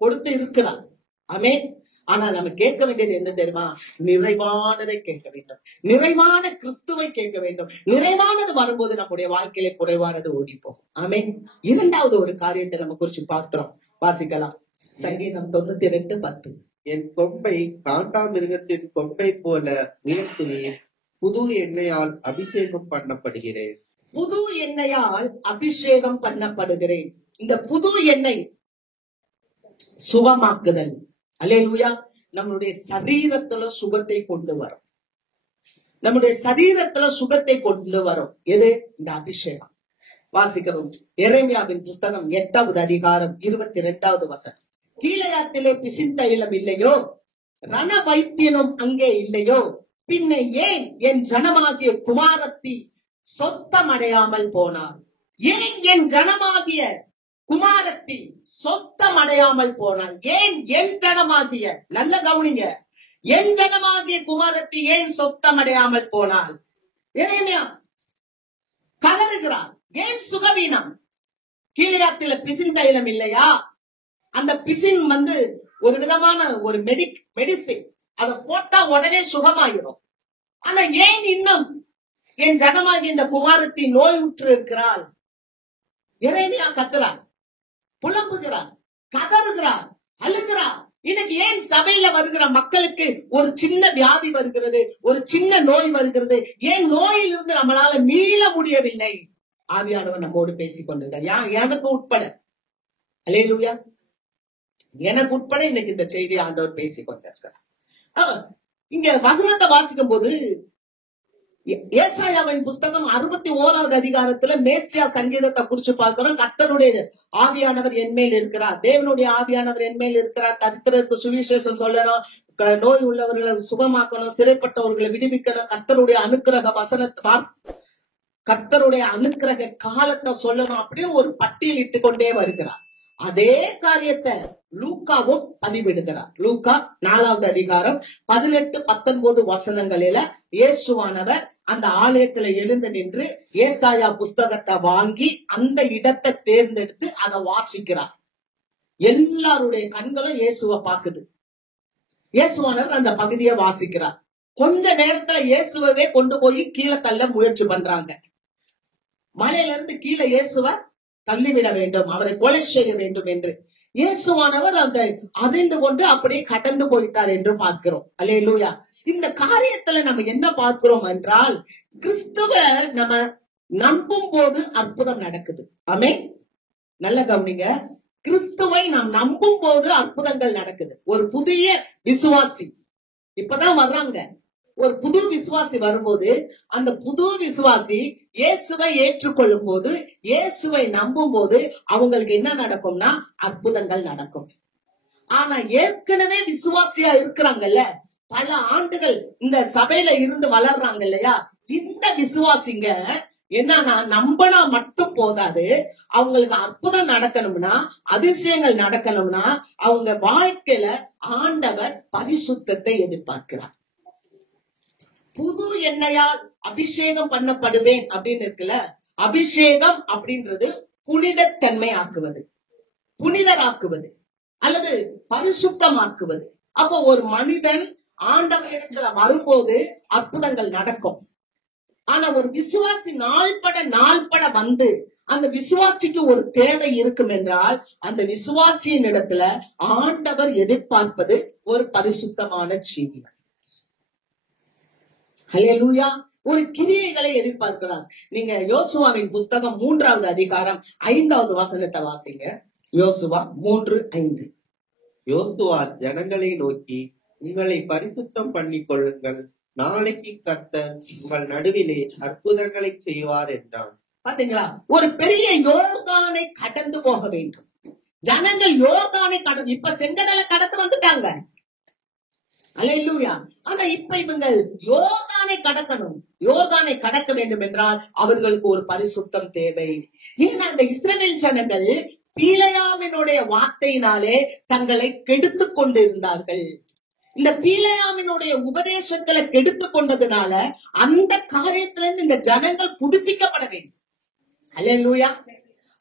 கொடுத்து இருக்கிறார். ஆமென். ஆனா நம்ம கேட்க வேண்டியது என்ன தெரியுமா? நிறைவானதை கேட்க வேண்டும். நிறைவான கிறிஸ்துவை கேட்க வேண்டும். நிறைவானது வரும்போது நம்முடைய வாழ்க்கையில குறைவானது ஓடிப்போம். ஆமென். 2வது ஒரு காரியத்தை நம்ம குறிச்சு பார்க்கிறோம். வாசிக்கலாம். சங்கீதம் 92:10. என் கொம்பை காண்டாமிருகத்தின் கொம்பை போல உயர்த்துவேன். புது எண்ணெயால் அபிஷேகம் பண்ணப்படுகிறேன். புது எண்ணெயால் அபிஷேகம் பண்ணப்படுகிறேன். இந்த புது எண்ணெய் சுகமாக்குதல். அல்லேலூயா. நம்மளுடைய சரீரத்துல சுகத்தை கொண்டு வரும். நம்முடைய சரீரத்துல சுகத்தை கொண்டு வரும். எது? இந்த அபிஷேகம். வாசிக்கிறோம். எரேமியாவின் புஸ்தகம் 8வது அதிகாரம் 22வது வசனம். கீலேயாத்திலே பிசின்தைலம் இல்லையோ, ரண வைத்தியனும் அங்கே இல்லையோ, பின்ன ஏன் என் ஜனமாகிய குமாரத்தி சொஸ்தமடையாமல் போனார்? ஏன் என் ஜனமாகிய குமாரத்தி சொஸ்தமடையாமல் போனார்? ஏன் என் ஜனமாகிய, நல்ல கவனிங்க, என் ஜனமாகிய குமாரத்தி ஏன் சொஸ்தமடையாமல் போனாள்? எரேமியா கதறுகிறார். ஏன் சுகவீனம்? கீலேயாத்தில பிசின் தைலம் இல்லையா? அந்த பிசின் ஒரு விதமான ஒரு மெடிசின். அதை போட்டா உடனே சுகமாயிரும். ஆனா ஏன் இன்னும் என் ஜனமாகி இந்த குமாரத்தி நோய் உற்று இருக்கிறாள்? எரேமியா கத்துறார், புலம்புகிறார், கதறுகிறார், அழுகிறார். இன்னைக்கு ஏன் சபையில வருகிற மக்களுக்கு ஒரு சின்ன வியாதி வருகிறது, ஒரு சின்ன நோய் வருகிறது? ஏன் நோயிலிருந்து நம்மளால மீள முடியவில்லை? ஆவியானவர் நம்மோடு பேசிக் கொண்டிருக்கார், எனக்கு உட்பட. அல்லேலூயா. எனக்கு உட்பட இன்னைக்கு இந்த செய்தி ஆண்டவர் பேசிக் கொண்டிருக்கிறார். இங்க வசனத்தை வாசிக்கும் போது ஏசாயாவின் புஸ்தகம் 61வது அதிகாரத்துல மேசியா சங்கீதத்தை குறிச்சு பார்க்கிறோம். கர்த்தருடைய ஆவியானவர் என்மேல் இருக்கிறார், தேவனுடைய ஆவியானவர் என்மேல் இருக்கிறார். தரித்திரருக்கு சுவிசேஷம் சொல்லணும், நோய் உள்ளவர்களை சுகமாக்கணும், சிறைப்பட்டவர்களை விடுவிக்கணும், கர்த்தருடைய அனுக்கிரக கர்த்தருடைய அனுக்கிரக காலத்தை சொல்லணும். அப்படியே ஒரு பட்டியலிட்டு கொண்டே வருகிறார். அதே காரியத்தை லூக்காவும் பதிவிடுகிறார். லூக்கா 4வது அதிகாரம் 18-19 வசனங்களில இயேசுவானவர் அந்த ஆலயத்துல எழுந்து நின்று ஏசாயா புஸ்தகத்தை வாங்கி அந்த இடத்தை தேர்ந்தெடுத்து அதை வாசிக்கிறார். எல்லாருடைய கண்களும் இயேசுவை பாக்குது. இயேசுவானவர் அந்த பகுதியை வாசிக்கிறார். கொஞ்ச நேரத்துல இயேசுவே கொண்டு போய் கீழே தள்ள முயற்சி பண்றாங்க. மலையில இருந்து கீழே இயேசுவை தள்ளிவிட வேண்டும், அவரை கொலை செய்ய வேண்டும் என்று. இயேசுவானவர் அந்த அறிந்து கொண்டு அப்படியே கடந்து போயிட்டார் என்று பார்க்கிறோம். அல்லேலூயா. இந்த காரியத்துல நம்ம என்ன பார்க்கிறோம் என்றால், கிறிஸ்துவ நம்ம நம்பும் போது அற்புதம் நடக்குது. ஆமென். நல்ல கவனிங்க, கிறிஸ்துவை நாம் நம்பும் போது அற்புதங்கள் நடக்குது. ஒரு புதிய விசுவாசி இப்பதான் வர்றாங்க. ஒரு புது விசுவாசி வரும்போது, அந்த புது விசுவாசி இயேசுவை ஏற்றுக்கொள்ளும் போது, இயேசுவை நம்பும் போது அவங்களுக்கு என்ன நடக்கும்னா அற்புதங்கள் நடக்கும். ஆனா ஏற்கனவே விசுவாசியா இருக்கிறாங்கல்ல, பல ஆண்டுகள் இந்த சபையில இருந்து வளர்றாங்க இல்லையா, இந்த விசுவாசிங்க என்னன்னா நம்பினா மட்டும் போதாது, அவங்களுக்கு அற்புதம் நடக்கணும்னா, அதிசயங்கள் நடக்கணும்னா அவங்க வாழ்க்கையில ஆண்டவர் பரிசுத்தத்தை எதிர்பார்க்கிறார். புது எண்ணெயால் அபிஷேகம் பண்ணப்படுவேன் அப்படின்னு இருக்குல்ல, அபிஷேகம் அப்படின்றது புனிதத்தன்மை ஆக்குவது, புனிதராக்குவது அல்லது பரிசுத்தமாக்குவது. அப்போ ஒரு மனிதன் ஆண்டவரிடத்துல வரும்போது அற்புதங்கள் நடக்கும். ஆனா ஒரு விசுவாசி நாள்பட வந்து அந்த விசுவாசிக்கு ஒரு தேவை இருக்கும் என்றால், அந்த விசுவாசியின் இடத்துல ஆண்டவர் எதிர்பார்ப்பது ஒரு பரிசுத்தமான ஜீவன். ஹல்லேலூயா. ஒரு கிரியைகளை எதிர்பார்க்கிறார். நீங்க யோசுவாவின் புஸ்தகம் 3வது அதிகாரம் 5வது வசனத்தை வாசிங்க. யோசுவா 3:5. யோசுவா ஜனங்களை நோக்கி, உங்களை பரிசுத்தம் பண்ணிக் கொள்ளுங்கள், நாளைக்கு கர்த்தர் உங்கள் நடுவிலே அற்புதங்களை செய்வார் என்றான். பாத்தீங்களா, ஒரு பெரிய யோர்தானை கடந்து போக வேண்டும். ஜனங்கள் யோர்தானை கடந்து, இப்ப செங்கடலை கடந்து வந்துட்டாங்க. அல்லேலூயா. ஆனா இப்ப இவங்க யோர்தானை கடக்கணும். யோர்தானை கடக்க வேண்டும் என்றால் அவர்களுக்கு ஒரு பரிசுத்தம் தேவை. ஏன்னா இந்த இஸ்ரவேல் ஜனங்கள் பீலேயாமினுடைய வார்த்தையினாலே தங்களை கெடுத்துக் கொண்டிருந்தார்கள். இந்த பீலேயாமினுடைய உபதேசத்துல கெடுத்து கொண்டதுனால அந்த காரியத்துல இருந்து இந்த ஜனங்கள் புதுப்பிக்கப்பட வேண்டும். அல்லேலூயா.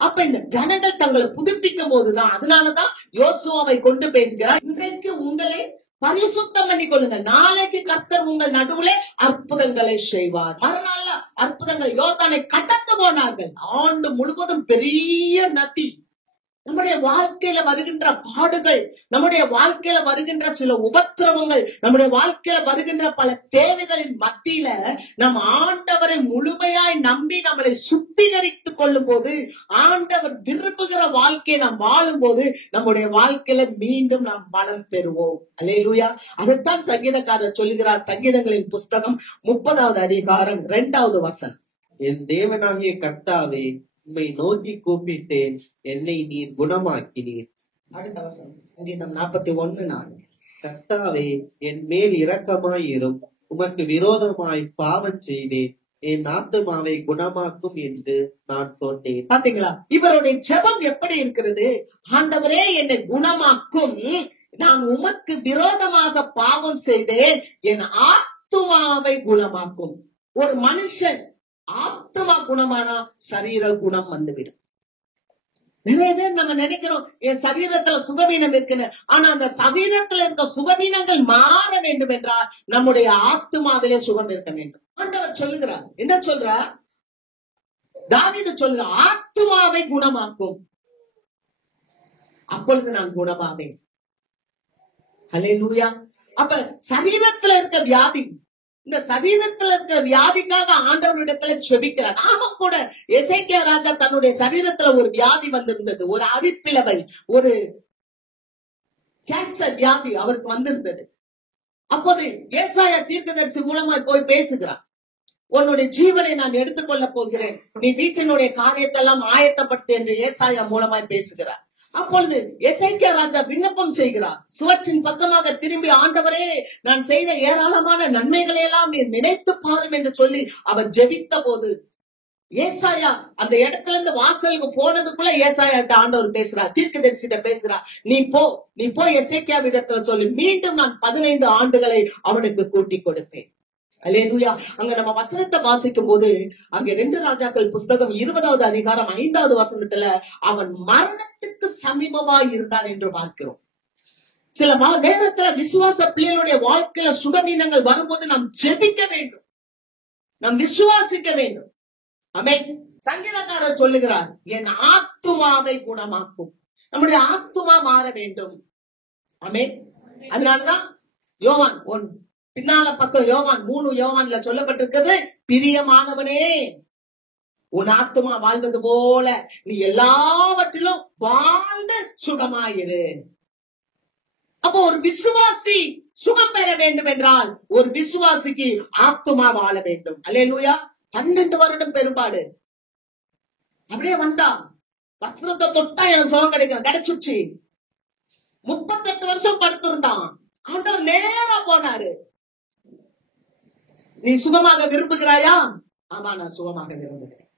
அப்ப இந்த ஜனங்கள் தங்களை புதுப்பிக்கும் போதுதான், அதனாலதான் யோசுவாவை கொண்டு பேசுகிறார், இன்றைக்கு உங்களை பரிசுத்தம் பண்ணி கொள்ளுங்க, நாளைக்கு கர்த்தர் உங்கள் நடுவுல அற்புதங்களை செய்வார். மறுநாள் அற்புதங்கள். யோர்தானை கடந்து போனார்கள். ஆண்டு முழுவதும் பெரிய நதி, நம்முடைய வாழ்க்கையில வருகின்ற பாடுகள், நம்முடைய வாழ்க்கையில வருகின்ற சில உபத்திரவங்கள், நம்முடைய வாழ்க்கையில வருகின்ற பல தேவைகளின் மத்தியில நம் ஆண்டவரை முழுமையாய் நம்பி நம்மளை சுத்திகரித்துக் கொள்ளும் போது, ஆண்டவர் விரும்புகிற வாழ்க்கையை நாம் வாழும் போது நம்முடைய வாழ்க்கையில மீண்டும் நாம் பலம் பெறுவோம். அல்லேலூயா. அதைத்தான் சங்கீதக்காரர் சொல்லுகிறார். சங்கீதங்களின் புஸ்தகம் 30வது அதிகாரம் 2வது வசனம். என் தேவனாகிய கர்த்தாவே, உம்மை நோக்கி கூப்பிட்டேன், என்னை நீர் குணமாக்கினீர். அடுத்த வசனம் சங்கீதம் 41:4. கர்த்தாவே, என் மேல் இரக்கமாயிரும், உமக்கு விரோதமாய் பாவம் செய்தேன், என் ஆத்துமாவை குணமாக்கும் என்று நான் சொன்னேன். பாத்தீங்களா, இவருடைய ஜெபம் எப்படி இருக்கிறது? ஆண்டவரே, என்னை குணமாக்கும், நான் உமக்கு விரோதமாக பாவம் செய்தேன், என் ஆத்துமாவை குணமாக்கும். ஒரு மனுஷன் ஆத்மா குணமானா சரீர குணம் வந்துவிடும். நிறைய பேர் நம்ம நினைக்கிறோம் என் சரீரத்துல சுகவீனம் இருக்குன்னு. ஆனா அந்த சரீரத்துல இருக்க சுகவீனங்கள் மாற வேண்டும் என்றால் நம்முடைய ஆத்மாவிலே சுகம் இருக்க வேண்டும். ஆண்டவர் சொல்லுகிறார். என்ன சொல்றார்? தாவீது சொல்லுகிறார், ஆத்மாவை குணமாக்கும், அப்பொழுது நான் குணமாவேன். ஹல்லேலூயா. அப்ப சரீரத்துல இருக்க வியாதி, இந்த சரீரத்துல இருக்கிற வியாதிக்காக ஆண்டவரிடத்துல செபிக்கிறார். நாம கூட எசேக்கியா ராஜா தன்னுடைய சரீரத்துல ஒரு வியாதி வந்திருந்தது, ஒரு அரிப்பிளவை, ஒரு கேன்சர் வியாதி அவருக்கு வந்திருந்தது. அப்போது ஏசாயா தீர்க்கதரிசி மூலமாய் போய் பேசுகிறார். உன்னுடைய ஜீவனை நான் எடுத்துக்கொள்ள போகிறேன், நீ வீட்டினுடைய காரியத்தெல்லாம் ஆயத்தப்படுத்து என்று ஏசாயா மூலமாய் பேசுகிறார். அப்பொழுது எசேக்கியா ராஜா விண்ணப்பம் செய்கிறார். சுவற்றின் பக்கமாக திரும்பி, ஆண்டவரே, நான் செய்த ஏராளமான நன்மைகளை எல்லாம் நீ நினைத்து பாரும் என்று சொல்லி அவர் ஜெபித்த போது, ஏசாயா அந்த இடத்துல இருந்து வாசலுக்கு போனதுக்குள்ள ஏசாயா ஆண்டவர் பேசுறார், தீர்க்கதரிசிட்ட பேசுறார். நீ போ எசேக்கியா இடத்துல சொல்லி, மீண்டும் நான் 15 ஆண்டுகளை அவனுக்கு கூட்டி கொடுப்பேன். அல்லேலூயா. அங்க நம்ம வசனத்தை வாசிக்கும் போது, அங்க 2 ராஜாக்கள் புஸ்தகம் 20வது அதிகாரம் 5வது வசனத்துல அவன் மரணத்துக்கு சமீபமாய் இருந்தான் என்று பார்க்கிறோம். சில நேரத்துல விசுவாச பிள்ளைகளுடைய வாழ்க்கையில சுகவீனங்கள் வரும்போது நாம் ஜெபிக்க வேண்டும், நாம் விசுவாசிக்க வேண்டும். ஆமென். சங்கீதக்காரர் சொல்லுகிறார், என் ஆத்துமாவை குணமாக்கும். நம்முடைய ஆத்துமா மாற வேண்டும். ஆமென். அதனாலதான் யோவான் பின்னால பக்கம் யோவான் 3 யோவான்ல சொல்லப்பட்டிருக்கிறது, பிரியமானவனே, உன் ஆத்துமா வாழ்வது போல நீ எல்லாவற்றிலும் வாழ்ந்து சுகமாயிரு. அப்போ ஒரு விசுவாசி சுகம் பெற வேண்டும் என்றால் ஒரு விசுவாசிக்கு ஆத்துமா வாழ வேண்டும். அல்லேலூயா. 12 வருடம் பெரும்பாடு அப்படியே வந்தா, வஸ்திரத்தை தொட்டா எனக்கு சுகம் கிடைக்கும், கிடைச்சிருச்சு. 38 வருஷம் படுத்திருந்தான். ஆண்டவர் நேரா போனாரு. நீ சுகமாக விரும்புகிறாயா? ஆமா, நான் சுகமாக விரும்புகிறேன்.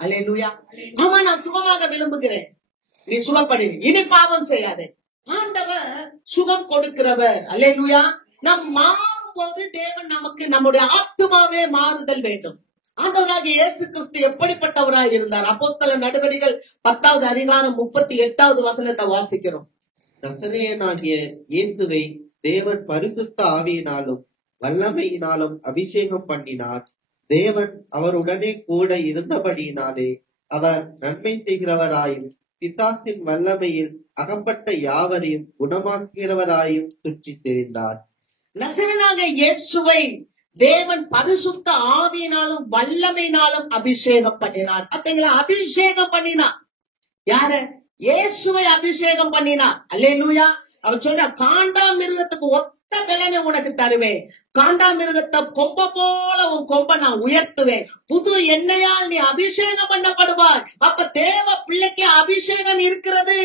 அல்லேலூயா. ஆமா, நான் சுகமாக விரும்புகிறேன். நீ சுகப்படு, இனி பாவம் செய்யாதே. ஆண்டவர் சுகம் கொடுக்கிறவர். அல்லேலூயா. நாம் மாறும் போது தேவன் நமக்கு நம்முடைய ஆத்துமாவே மாறுதல் வேண்டும். ஆண்டவராகிய இயேசு கிறிஸ்து எப்படிப்பட்டவராய் இருந்தார்? அப்போஸ்தலர் நடவடிக்கைகள் 10வது அதிகாரம் 38வது வசனத்தை வாசிக்கிறோம். நசரேயனாகிய இயேசுவை தேவன் பரிசுத்த ஆவியினாலும் வல்லமையினாலும் அபிஷேகம் பண்ணினார். தேவன் அவருடனே கூட இருந்தபடியினாலே அவர் நன்மை செய்கிறவராயும் பிசாசின் வல்லமையில் அகப்பட்ட யாவரையும் குணமாக்குகிறவராயும் சுற்றி தெரிந்தார். நசரேயனாகிய இயேசுவை தேவன் பரிசுத்த ஆவியினாலும் வல்லமையினாலும் அபிஷேகம் பண்ணினார். பாத்தீங்களா? அபிஷேகம் பண்ணினார். யார? இயேசுவை அபிஷேகம் பண்ணினார். அல்லேலூயா. அவர் சொன்ன, காண்டாமிருகத்துக்கு ஒத்த பலனை உனக்கு தருவேன், காண்டாமிருகத்தை கொம்ப போல உன் கொம்ப நான் உயர்த்துவேன், புது எண்ணெயால் நீ அபிஷேகம் பண்ணப்படுவாய். அப்ப தேவ பிள்ளைக்கு அபிஷேகம் இருக்கிறது.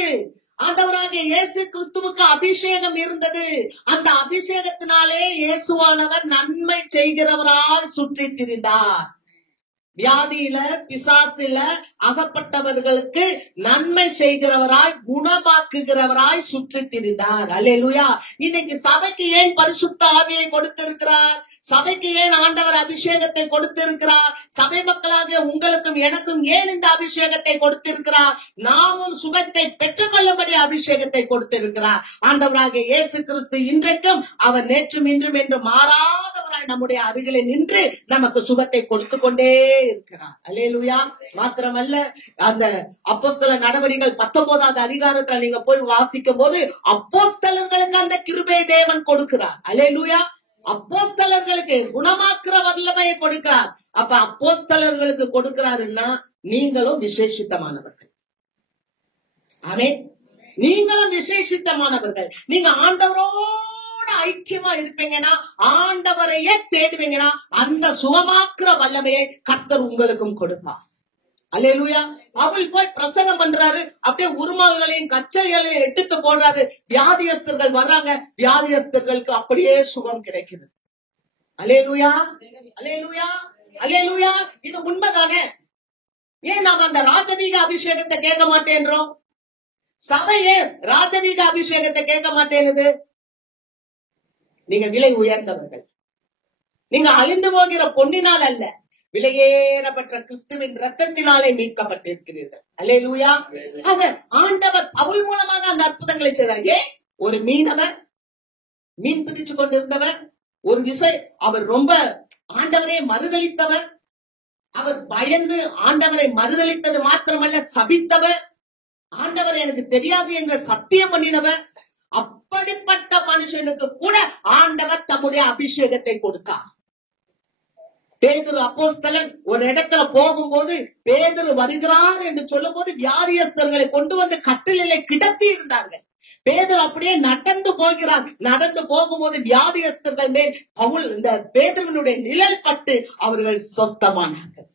ஆண்டவராகிய இயேசு கிறிஸ்துவுக்கு அபிஷேகம் இருந்தது. அந்த அபிஷேகத்தினாலே இயேசுவானவர் நன்மை செய்கிறவரால் சுற்றி திரிந்தார். வியாதியில பிசாசில அகப்பட்டவர்களுக்கு நன்மை செய்கிறவராய் குணமாக்குகிறவராய் சுற்றி திரிந்தார். அல்லேலூயா. இன்னைக்கு சபைக்கு ஏன் பரிசுத்த ஆவியை கொடுத்திருக்கிறார்? சபைக்கு ஏன் ஆண்டவர் அபிஷேகத்தை கொடுத்திருக்கிறார்? சபை மக்களாகிய உங்களுக்கும் எனக்கும் ஏன் இந்த அபிஷேகத்தை கொடுத்திருக்கிறார்? நாமும் சுகத்தை பெற்றுக்கொள்ளும்படி அபிஷேகத்தை கொடுத்திருக்கிறார். ஆண்டவராகிய இயேசு கிறிஸ்து இன்றைக்கும் அவர் நேற்றும் இன்றும் என்று மாறாதவராய் நம்முடைய அருகிலே நின்று நமக்கு சுகத்தை கொடுத்து கொண்டே இருக்கிறார். அல்லேலூயா. மாத்திரமல்ல, அந்த அப்போஸ்தல நடவடிக்கைகள் 19வது அதிகாரத்துல நீங்க போய் வாசிக்கும் போது அப்போஸ்தலர்களுக்கு அந்த கிருபை தேவன் கொடுக்கிறார். அல்லேலூயா. அப்போஸ்தலர்களுக்கு குணமாக்குற வல்லமையை கொடுக்கிறார். அப்ப அப்போஸ்தலர்களுக்கு கொடுக்கிறாருன்னா நீங்களும் விசேஷித்தமானவர்கள். ஆமென். நீங்களும் விசேஷித்தமானவர்கள். நீங்க ஆண்டவரோட ஐக்கியமா இருப்பீங்கன்னா, ஆண்டவரையே தேடுவீங்கன்னா, அந்த சுகமாக்குற வல்லமையை கர்த்தர் உங்களுக்கும் கொடுப்பார். அல்லேலூயா. பவுல் போய் பிரசங்கம் பண்றாரு, அப்படியே உருமால்களையும் கச்சைகளையும் எடுத்து போடுறாரு. வியாதியஸ்தர்கள் வர்றாங்க, வியாதியஸ்தர்களுக்கு அப்படியே சுகம் கிடைக்குது. அல்லேலூயா, அல்லேலூயா, அல்லேலூயா. இது உண்மைதானே? ஏன் நாம அந்த ராஜதீக அபிஷேகத்தை கேட்க மாட்டேன்றோம்? சபையே ராஜதீக அபிஷேகத்தை கேட்க மாட்டேங்குது. நீங்க விலை உயர்ந்தவர்கள். நீங்க அழிந்து போகிற பொன்னினால் அல்ல, விலையேறப்பட்ட கிறிஸ்துவின் ரத்தத்தினாலே மீட்கப்பட்டிருக்கிறீர்கள். அல்லேலூயா. ஆக ஆண்டவர் பவுல் மூலமாக அந்த அற்புதங்களை செய்தார். ஏன்? ஒரு மீனவர், மீன் பிடிச்சு கொண்டிருந்தவர், ஒரு விசை அவர் ரொம்ப ஆண்டவரை மறுதலித்தவர். அவர் பயந்து ஆண்டவரை மறுதலித்தது மாத்திரமல்ல, சபித்தவர். ஆண்டவர் எனக்கு தெரியாது என்ற சத்தியம் பண்ணினவர். அப்படிப்பட்ட மனுஷனுக்கு கூட ஆண்டவர் தம்முடைய அபிஷேகத்தை கொடுத்தார். பேதுரு அப்போஸ்தலன் ஒரு இடத்துல போகும்போது, பேதுரு வருகிறார் என்று சொல்லும் போது வியாதியஸ்தர்களை கொண்டு வந்து கட்டிலே கிடத்தி இருந்தார்கள். பேதுரு அப்படியே நடந்து போகிறார். நடந்து போகும்போது வியாதியஸ்தர்கள் மேல் பவுல் இந்த பேதுருவினுடைய நிழல் பட்டு அவர்கள் சொஸ்தமானார்கள்.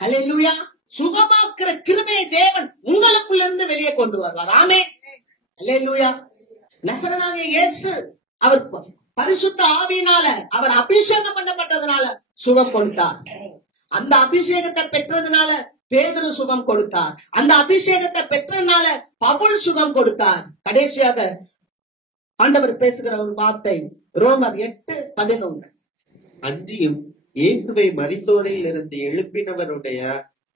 அல்லேலூயா. சுகமாக்குற கிருபையை தேவன் உங்களுக்குள்ள இருந்து வெளியே கொண்டு வருவார். ஆமென். அல்லேலூயா. நசரேயனாகிய இயேசு அவர் பரிசுத்த ஆவியினால அவர் அபிஷேகம் பண்ணப்பட்டதுனால சுகம் கொடுத்தார். அந்த அபிஷேகத்தை பெற்றதுனால பேதுரு சுகம் கொடுத்தார். அந்த அபிஷேகத்தை பெற்றதுனால பவுல் சுகம் கொடுத்தார். கடைசியாக ஆண்டவர் பேசுகிற ஒரு வார்த்தை ரோமர் 8:11. அன்றியும் இயேசுவை மரித்தோரில் இருந்து எழுப்பினவருடைய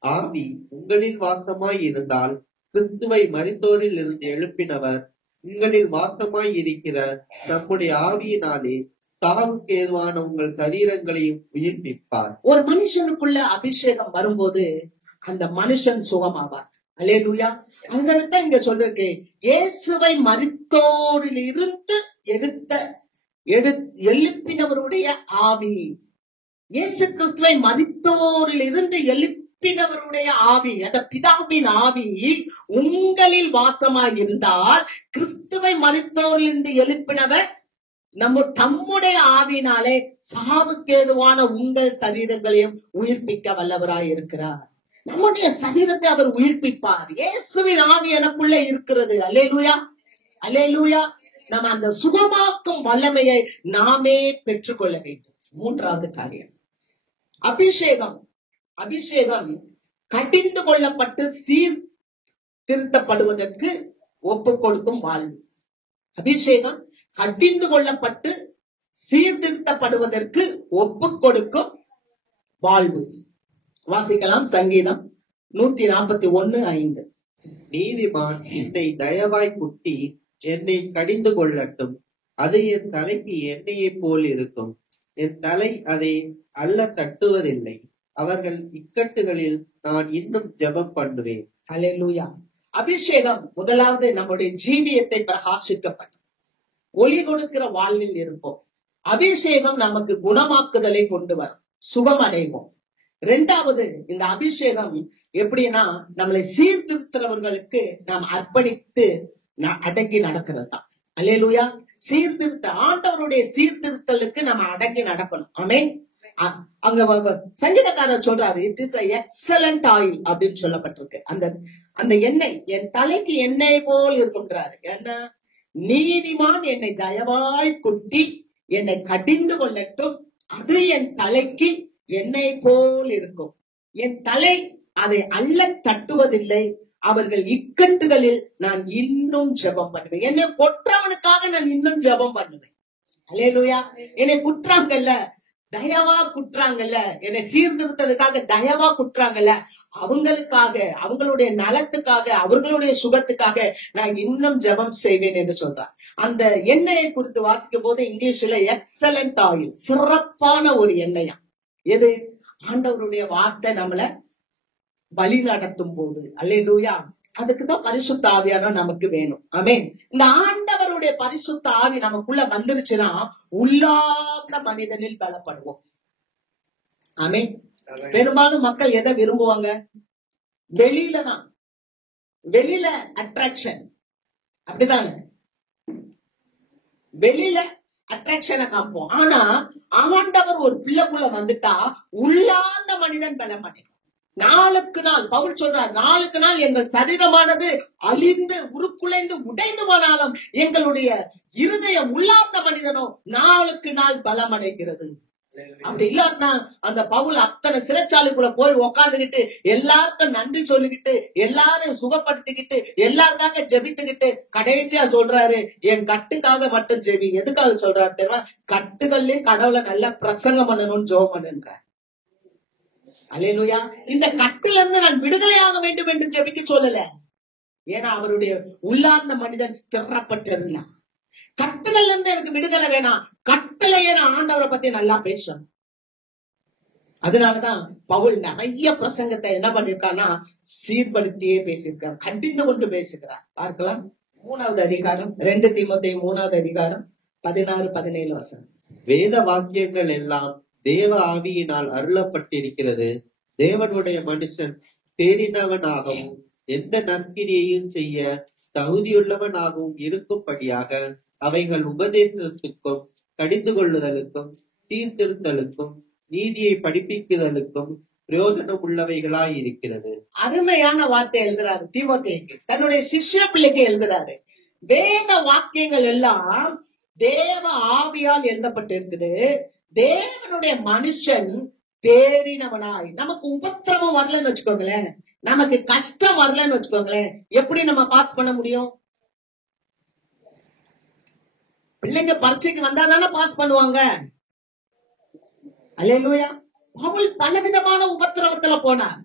ஆவி உங்களில் வாசமாய் இருந்தால், கிறிஸ்துவை மரித்தோரில் இருந்து எழுப்பினவர் உங்களில் வாசமாய் இருக்கிற நம்முடைய ஆவியினாலே சாவுக்கு ஏதுவான உங்கள் சரீரங்களையும் உயிர்ப்பிப்பார். ஒரு மனுஷனுக்குள்ள அபிஷேகம் வரும்போது அந்த மனுஷன் சுகமாவார். அல்லேலூயா. அதுதான் இங்க சொல்லிருக்கு, இயேசுவை மரித்தோரில் இருந்து எழுப்பினவருடைய ஆவி. இயேசு கிறிஸ்துவை மரித்தோரில் இருந்து எழுப்பினவருடைய ஆவி, அந்த பிதாவின் ஆவி உங்களில் வாசமாய் இருந்தால், கிறிஸ்துவை மரித்தோரில் இருந்து எழுப்பினவர் தம்முடைய ஆவினாலே சாவுக்கு ஏதுவான உங்கள் சரீரங்களையும் உயிர்ப்பிக்க வல்லவராய் இருக்கிறார். நம்முடைய சரீரத்தை அவர் உயிர்ப்பிப்பார். இயேசுவின் ஆவி எனக்குள்ள இருக்கிறது. அல்லேலூயா, அல்லேலூயா. நம்ம அந்த சுகமாக்கும் வல்லமையை நாமே பெற்றுக்கொள்ள வேண்டும். மூன்றாவது காரியம், அபிஷேகம். அபிஷேகம் கடிந்து கொள்ளப்பட்டு சீர்திருத்தப்படுவதற்கு ஒப்புக் கொடுக்கும் வாழ்வு. அபிஷேகம் கடிந்து கொள்ளப்பட்டு சீர்திருத்தப்படுவதற்கு ஒப்புக் கொடுக்கும் வாழ்வு. வாசிக்கலாம் சங்கீதம் 141:5. நீதிமான் என்னை தயவாய் குட்டி என்னை கடிந்து கொள்ளட்டும், அது என் தலைக்கு எண்ணெயை போல் இருக்கும், என் தலை அதை அல்ல தட்டுவதில்லை, அவர்கள் இக்கட்டுகளில் நான் இன்னும் ஜெபம் பண்ணுவேன். அல்லேலூயா. அபிஷேகம் முதலாவது நம்முடைய ஜீவியத்தை பிரகாசிக்கப்படும், ஒளி கொடுக்கிற வாழ்வில் இருப்போம். அபிஷேகம் நமக்கு குணமாக்குதலை கொண்டு வரும், சுகம் அடைவோம். இரண்டாவது, இந்த அபிஷேகம் எப்படின்னா நம்மளை சீர்திருத்துறவர்களுக்கு நாம் அர்ப்பணித்து அடங்கி நடக்கிறது தான். அல்லேலூயா. சீர்திருத்த ஆண்டவருடைய சீர்திருத்தலுக்கு நம்ம அடங்கி நடக்கணும். ஆமென். அங்க சங்கீதக்காரர் சொல்றாரு, இட் இஸ் எக்ஸலண்ட் ஆயில் அப்படின்னு சொல்லப்பட்டிருக்கு. அந்த எண்ணெய் என் தலைக்கு எண்ணெய் போல் இருக்குன்றாரு. என்ன? நீதிமான் என்னை தயவாய் குட்டி என்னை கடிந்து கொள்ளட்டும், அது என் தலைக்கு எண்ணெய் போல் இருக்கும், என் தலை அதை அல்ல தட்டுவதில்லை, அவர்கள் இக்கட்டுகளில் நான் இன்னும் ஜெபம் பண்ணுவேன். என்னை கொற்றவனுக்காக நான் இன்னும் ஜெபம் பண்ணுவேன். அல்லேலூயா. என்னை குற்றாங்கல்ல, தயவா குற்றாங்கல்ல, என்னை சீர்திருத்ததுக்காக தயவா குற்றாங்கல்ல, அவங்களுக்காக, அவங்களுடைய நலத்துக்காக, அவர்களுடைய சுகத்துக்காக நான் இன்னும் ஜெபம் செய்வேன் என்று சொல்றார். அந்த எண்ணெயை குறித்து வாசிக்கும் போது இங்கிலீஷ்ல எக்ஸலண்ட் ஆயில், சிறப்பான ஒரு எண்ணெயா. எது? ஆண்டவருடைய வார்த்தை நம்மள வழி நடத்தும் போது. அல்லேலூயா. அதுக்குதான் பரிசுத்த ஆவியானவர் நமக்கு வேணும். ஆமென். இந்த ஆண்டவருடைய பரிசுத்த ஆவி நமக்குள்ள வந்துருச்சுன்னா உள்ளார்ந்த மனிதனில் பலப்படுவோம். ஆமென். பெரும்பாலும் மக்கள் எதை விரும்புவாங்க? வெளியில தான். வெளியில அட்ராக்ஷன், அப்படிதாங்க. வெளியில அட்ராக்ஷனை காப்போம். ஆனா ஆண்டவர் ஒரு பிள்ளைக்குள்ள வந்துட்டா உள்ளார்ந்த மனிதன் பல மாட்டேன். நாளுக்கு நாள் பவுல் சொல்றார், நாளுக்கு நாள் எங்கள் சரீரமானது அழிந்து உருக்குலைந்து உடைந்து போனாலும் எங்களுடைய இருதயம் உள்ளார்ந்த மனிதனோ நாளுக்கு நாள் பலமடைகிறது. அப்படி இல்லாட்டினா அந்த பவுல் அத்தனை சிறைச்சாலைக்குள்ள போய் உக்காந்துக்கிட்டு எல்லாருக்கும் நன்றி சொல்லிக்கிட்டு எல்லாரையும் சுகப்படுத்திக்கிட்டு எல்லாருக்காக ஜெபித்துக்கிட்டு கடைசியா சொல்றாரு, என் கட்டுக்காக மட்டும் ஜெபி. எதுக்காக சொல்றாரு தெரியுமா? கட்டுகள்லயும் கடவுளை நல்லா பிரசங்கம் பண்ணணும்னு ஜெபம் பண்ணுன்ற. அல்லேலூயா. இந்த கட்டுல இருந்து நான் விடுதலையாக வேண்டும் என்று ஜெபிக்க சொல்லல. ஏன்னா அவருடைய உள்ளார்ந்த மனிதன் ஸ்திரப்பட்டிருந்தான். கட்டுகள்ல இருந்து எனக்கு விடுதலை வேணாம், கட்டளையே நான் ஆண்டவரை பத்தி நல்லா பேசணும். அதனாலதான் பவுல் நிறைய பிரசங்கத்தை என்ன பண்ணிருக்கான்னா சீர்படுத்தியே பேசியிருக்கார், கண்டிந்து கொண்டு பேசுகிறார். பார்க்கலாம். 3வது அதிகாரம் 2 தீமோத்தேயு 3வது அதிகாரம் 16-17 வசனம். வேத வாக்கியங்கள் எல்லாம் தேவ ஆவியினால் அருளப்பட்டிருக்கிறது. தேவனுடைய மனுஷன் தேறினவனாகவும் எந்த நற்கிரியையும் செய்ய தகுதியுள்ளவனாகவும் இருக்கும்படியாக அவைகள் உபதேசத்துக்கும் கடிந்து கொள்ளுதலுக்கும் சீர்திருத்தலுக்கும் நீதியை படிப்பிக்குதலுக்கும் பிரயோஜனம் உள்ளவைகளாய் இருக்கிறது. அருமையான வார்த்தை எழுதுறாரு தீமோத்தேயுக்கு, தன்னுடைய சிஷ்ய பிள்ளைக்கு எழுதுறாரு. வேத வாக்கியங்கள் எல்லாம் தேவ ஆவியால் எழுதப்பட்டிருக்குது. தேவனுடைய மனுஷன் தேறினவனாய். நமக்கு உபத்திரவம் வரலன்னு வச்சுக்கோங்களேன், நமக்கு கஷ்டம் வரலன்னு வச்சுக்கோங்களேன், எப்படி நம்ம பாஸ் பண்ண முடியும்? பிள்ளைங்க பரீட்சைக்கு வந்தா தானே பாஸ் பண்ணுவாங்க. அல்லேலூயா. பவுல் பலவிதமான உபத்திரவத்துல போனார்.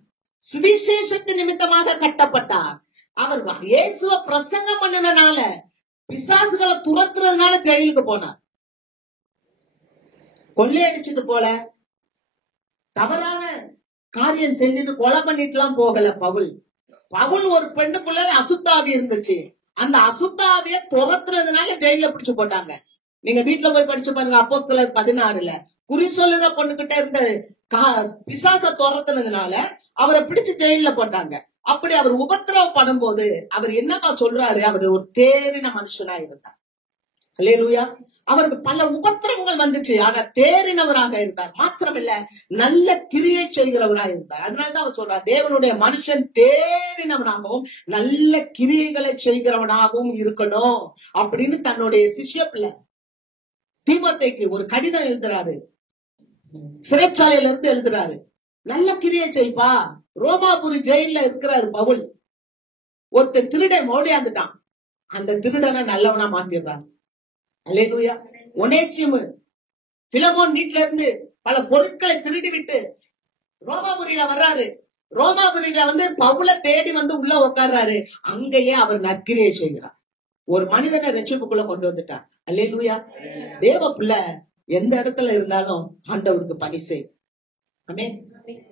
சுவிசேஷத்து நிமித்தமாக கட்டப்பட்டார். அவர் இயேசுவ பிரசங்கம் பண்ணனால, பிசாசுகளை துரத்துறதுனால ஜெயிலுக்கு போனார். கொள்ளையடிச்சுட்டு போல, தவறான காரியம் செஞ்சுட்டு கொலை பண்ணிட்டு எல்லாம் போகல பவுல். பவுல் ஒரு பெண்ணுக்குள்ள அசுத்தாவி இருந்துச்சு. அந்த அசுத்தாவிய துரத்துறதுனால ஜெயில பிடிச்சு போட்டாங்க. நீங்க வீட்டுல போய் படிச்சு பாருங்க. அப்போஸ்தலர் 16 குறி சொல்லுற பொண்ணுகிட்ட இருந்த பிசாச துரத்துனதுனால அவரை பிடிச்சு ஜெயில போட்டாங்க. அப்படி அவர் உபத்திரவம் பண்ணும்போது அவர் என்னப்பா சொல்றாரு? அவர் ஒரு தேறின மனுஷனா இருந்தார். அல்லேலூயா. அவருக்கு பல உபத்திரவங்கள் வந்துச்சு, ஆனா தேறினவராக இருந்தார். மாத்திரமில்ல, நல்ல கிரியை செய்கிறவராக இருந்தார். அதனாலதான் அவர் சொல்றார், தேவனுடைய மனுஷன் தேறினவனாகவும் நல்ல கிரியைகளை செய்கிறவனாகவும் இருக்கணும் அப்படின்னு தன்னுடைய சிஷ்ய பிள்ளை தீமோத்தேயுக்கு ஒரு கடிதம் எழுதுறாரு. சிறைச்சாலையில இருந்து எழுதுறாரு, நல்ல கிரியை செய்ப்பா. ரோமாபுரி ஜெயில இருக்கிறாரு பவுல். ஒருத்தர் திருடன் ஓடியாந்துட்டான், அந்த திருடனை நல்லவனா மாத்திடுறாரு. அல்லேலூயா. ஒனேசிமு பிலமோன் வீட்டுல இருந்து பல பொருட்களை திருடி விட்டு ரோமாபுரியில வர்றாரு. ரோமாபுரியில வந்து பவுலை தேடி வந்து உள்ள உட்கார்றாரு. அங்கேயே அவர் நற்கிரியை செய்கிறார். ஒரு மனிதனை ரட்சிப்புக்குள்ள கொண்டு வந்துட்டார். அல்லேலூயா. தேவ பிள்ளை எந்த இடத்துல இருந்தாலும் ஆண்டவருக்கு பணி செய். ஆமென்.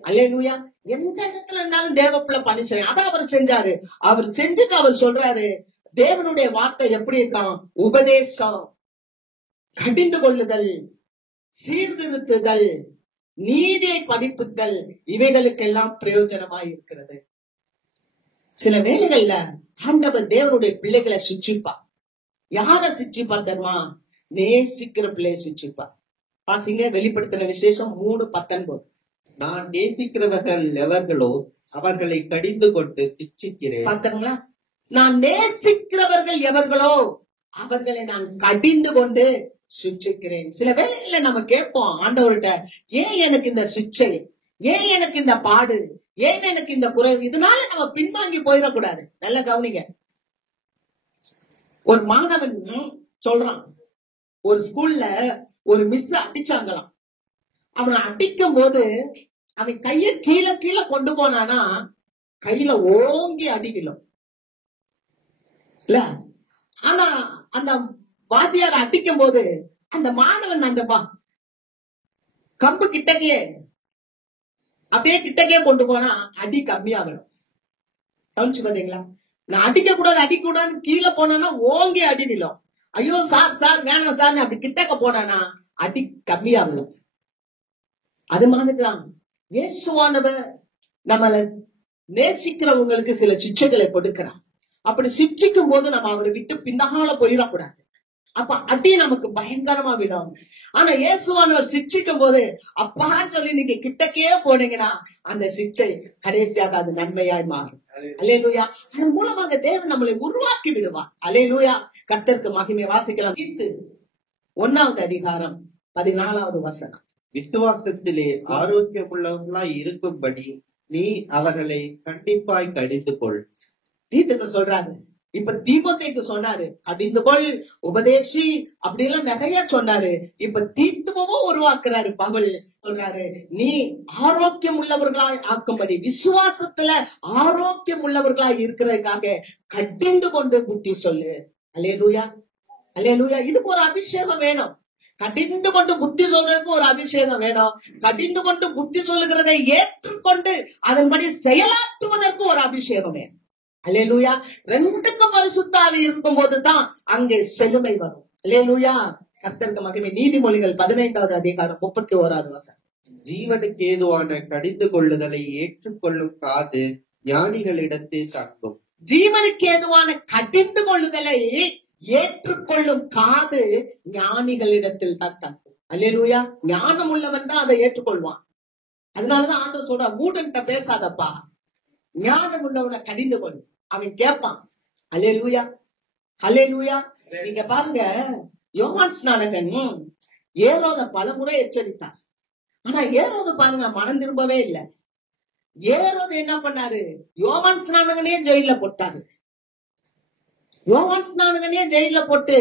அல்லேலூயா. எந்த இடத்துல இருந்தாலும் தேவ பிள்ளை பணி செய்யும். அதான் அவர் செஞ்சாரு. அவர் செஞ்சுட்டு அவர் சொல்றாரு, தேவனுடைய வார்த்தை எப்படி இருக்கான்? உபதேசம், கடிந்து கொள்ளுதல், சீர்திருத்துதல், நீதியை படிப்புதல், இவைகளுக்கெல்லாம் பிரயோஜனமாய் இருக்கிறது. சில வேளைகள்ல ஆண்டவர் தேவனுடைய பிள்ளைகளை சிட்சிப்பா. யார சிட்சிப்பா தெரியுமா? நேசிக்கிற பிள்ளையை சிட்சிப்பா. பாசிங்க வெளிப்படுத்தின விசேஷம் 3:19. நான் நேசிக்கிறவர்கள் எவர்களோ அவர்களை கடிந்து கொண்டு சிட்சிக்கிறேன். பார்த்தீங்களா? நான் நேசிக்கிறவர்கள் எவர்களோ அவர்களை நான் கடிந்து கொண்டு சிட்சிக்கிறேன். சில வேளையில நம்ம கேட்போம் ஆண்டவர்கிட்ட, ஏன் எனக்கு இந்த சிட்சை, ஏன் எனக்கு இந்த பாடு, ஏன் எனக்கு இந்த குறைவு? இதனால நம்ம பின்வாங்கி போயிடக்கூடாது. நல்ல கவனிங்க. ஒரு மாணவன் சொல்றான், ஒரு ஸ்கூல்ல ஒரு மிஸ் அடிச்சாங்களாம். அவனை அடிக்கும் போது அவன் கைய கீழே கீழே கொண்டு போனானா கையில ஓங்கி அடிக்கலும் இல்ல. ஆனா அந்த வாத்தியார் அடிக்கும் போது அந்த மாணவன் அந்த கம்பு கிட்டக்கையே அப்படியே கிட்டக்கே கொண்டு போனா அடி கம்மியாகணும். கவனிச்சு பாத்தீங்களா? நான் அடிக்க கூடாது அடிக்க கூடாதுன்னு கீழே போனா ஓங்கி அடி விழும். ஐயோ சார் சார் வேணாம் சார் அப்படி கிட்டக்க போனா அடி கம்மியாகணும். அது மாதிரிதான் இயேசுவானவர் நம்மளை நேசிக்கிறவங்களுக்கு சில சிக்ஷைகளை கொடுக்கிறார். அப்படி சிக்ஷிக்கும் போது நம்ம அவரை விட்டு பின்னால போயிடக்கூடாது. அப்ப அடி நமக்கு பயங்கரமா விடும். ஆனா இயேசுவானவர் சிக்ஷிக்கும் போது அப்பான்னு சொல்லி நீங்க கிட்டக்கே போனீங்கன்னா அந்த சிக்ஷை கடைசியாக அது நன்மையாய் மாறும். அல்லேலூயா. அதன் மூலமாக தேவன் நம்மளை உருவாக்கி விடுவார். அல்லேலூயா. கர்த்தருக்கு மகிமை. வாசிக்கலாம். தீத்து 1வது அதிகாரம் 14வது வசனம். விசுவாசத்திலே ஆரோக்கியமுள்ளவர்களாய் இருக்கும்படி நீ அவர்களை கண்டிப்பாய் கடிந்து கொள். தீத்துக்கு சொல்றாரு. இப்ப தீமோத்தேயுக்கு சொன்னாரு கடிந்து கொள், உபதேசி, அப்படி எல்லாம் நிறைய சொன்னாரு. இப்ப தீத்துவும் உருவாக்குறாரு. பவுல் சொல்றாரு நீ ஆரோக்கியம் உள்ளவர்களாய் ஆக்கும்படி, விசுவாசத்துல ஆரோக்கியம் உள்ளவர்களாய் இருக்கிறதுக்காக கடிந்து கொண்டு புத்தி சொல்லு. அல்லேலூயா, அல்லேலூயா. இதுக்கு ஒரு அபிஷேகம் வேணும். கடிந்து கொண்டு புத்தி சொல்றதுக்கு ஒரு அபிஷேகம் வேணும். கடிந்து கொண்டு புத்தி சொல்லுகிறதை ஏற்றுக்கொண்டு அதன்படி செயலாற்றுவதற்கு ஒரு அபிஷேகம் வேணும். அல்லேலூயா. ரெண்டுக்கும் பரிசுத்த ஆவி இருக்கும் போதுதான் அங்கே செழுமை வரும். அல்லேலூயா. கர்த்தருக்கு மகிமை. நீதிமொழிகள் 15வது அதிகாரம் 31வது வசனம். ஜீவனுக்கு ஏதுவான கடிந்து கொள்ளுதலை ஏற்றுக்கொள்ளும் காது ஞானிகளிடத்தில் தங்கும். ஜீவனுக்கு ஏதுவான கடிந்து கொள்ளுதலை ஏற்றுக்கொள்ளும் காது ஞானிகளிடத்தில் தான் தங்கும். அல்லேலூயா. ஞானம் உள்ளவன் தான் அதை ஏற்றுக்கொள்வான். அதனாலதான் ஆண்டவர் சொல்ற மூடன்ட்ட பேசாதப்பா, ஞானம் உள்ளவனை கடிந்து கொள், அவன் கேட்பான். அல்லேலூயா, அல்லேலூயா. நீங்க பாருங்க, யோவான் ஸ்நானகன் ஏரோத பலமுறை எச்சரித்தார். ஆனா ஏரோது பாருங்க மனம் திரும்பவே இல்லை. ஏரோது என்ன பண்ணாரு? யோவான் ஸ்நானகனே ஜெயில போட்டாரு. யோவான் ஸ்நானகனே ஜெயில போட்டு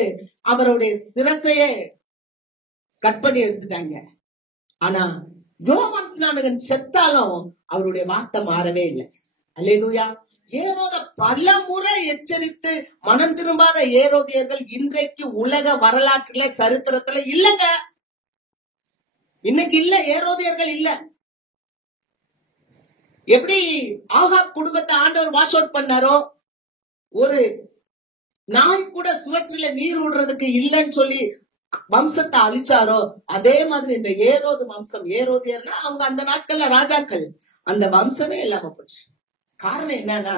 அவருடைய சிரசையே கட் பண்ணி எடுத்துட்டாங்க. ஆனா யோவான் ஸ்நானகன் செத்தாலும் அவருடைய வார்த்தை மாறவே இல்லை. அல்லேலூயா. ஏரோத பல முறை எச்சரித்து மனம் திரும்பாத ஏரோதியர்கள் இன்றைக்கு உலக வரலாற்றுல சரித்திரத்துல இல்லங்க. இன்னைக்கு இல்ல, ஏரோதியர்கள் இல்ல. எப்படி ஆகாப் குடும்பத்தை ஆண்டவர் வாஷ் அவுட் பண்ணாரோ, ஒரு நாய் கூட சுவற்றில நீர் விடுறதுக்கு இல்லைன்னு சொல்லி வம்சத்தை அழிச்சாரோ, அதே மாதிரி இந்த ஏரோது வம்சம், ஏரோதியர்னா அவங்க அந்த நாட்கள்ல ராஜாக்கள், அந்த வம்சமே இல்லாம போச்சு. காரணம் என்னன்னா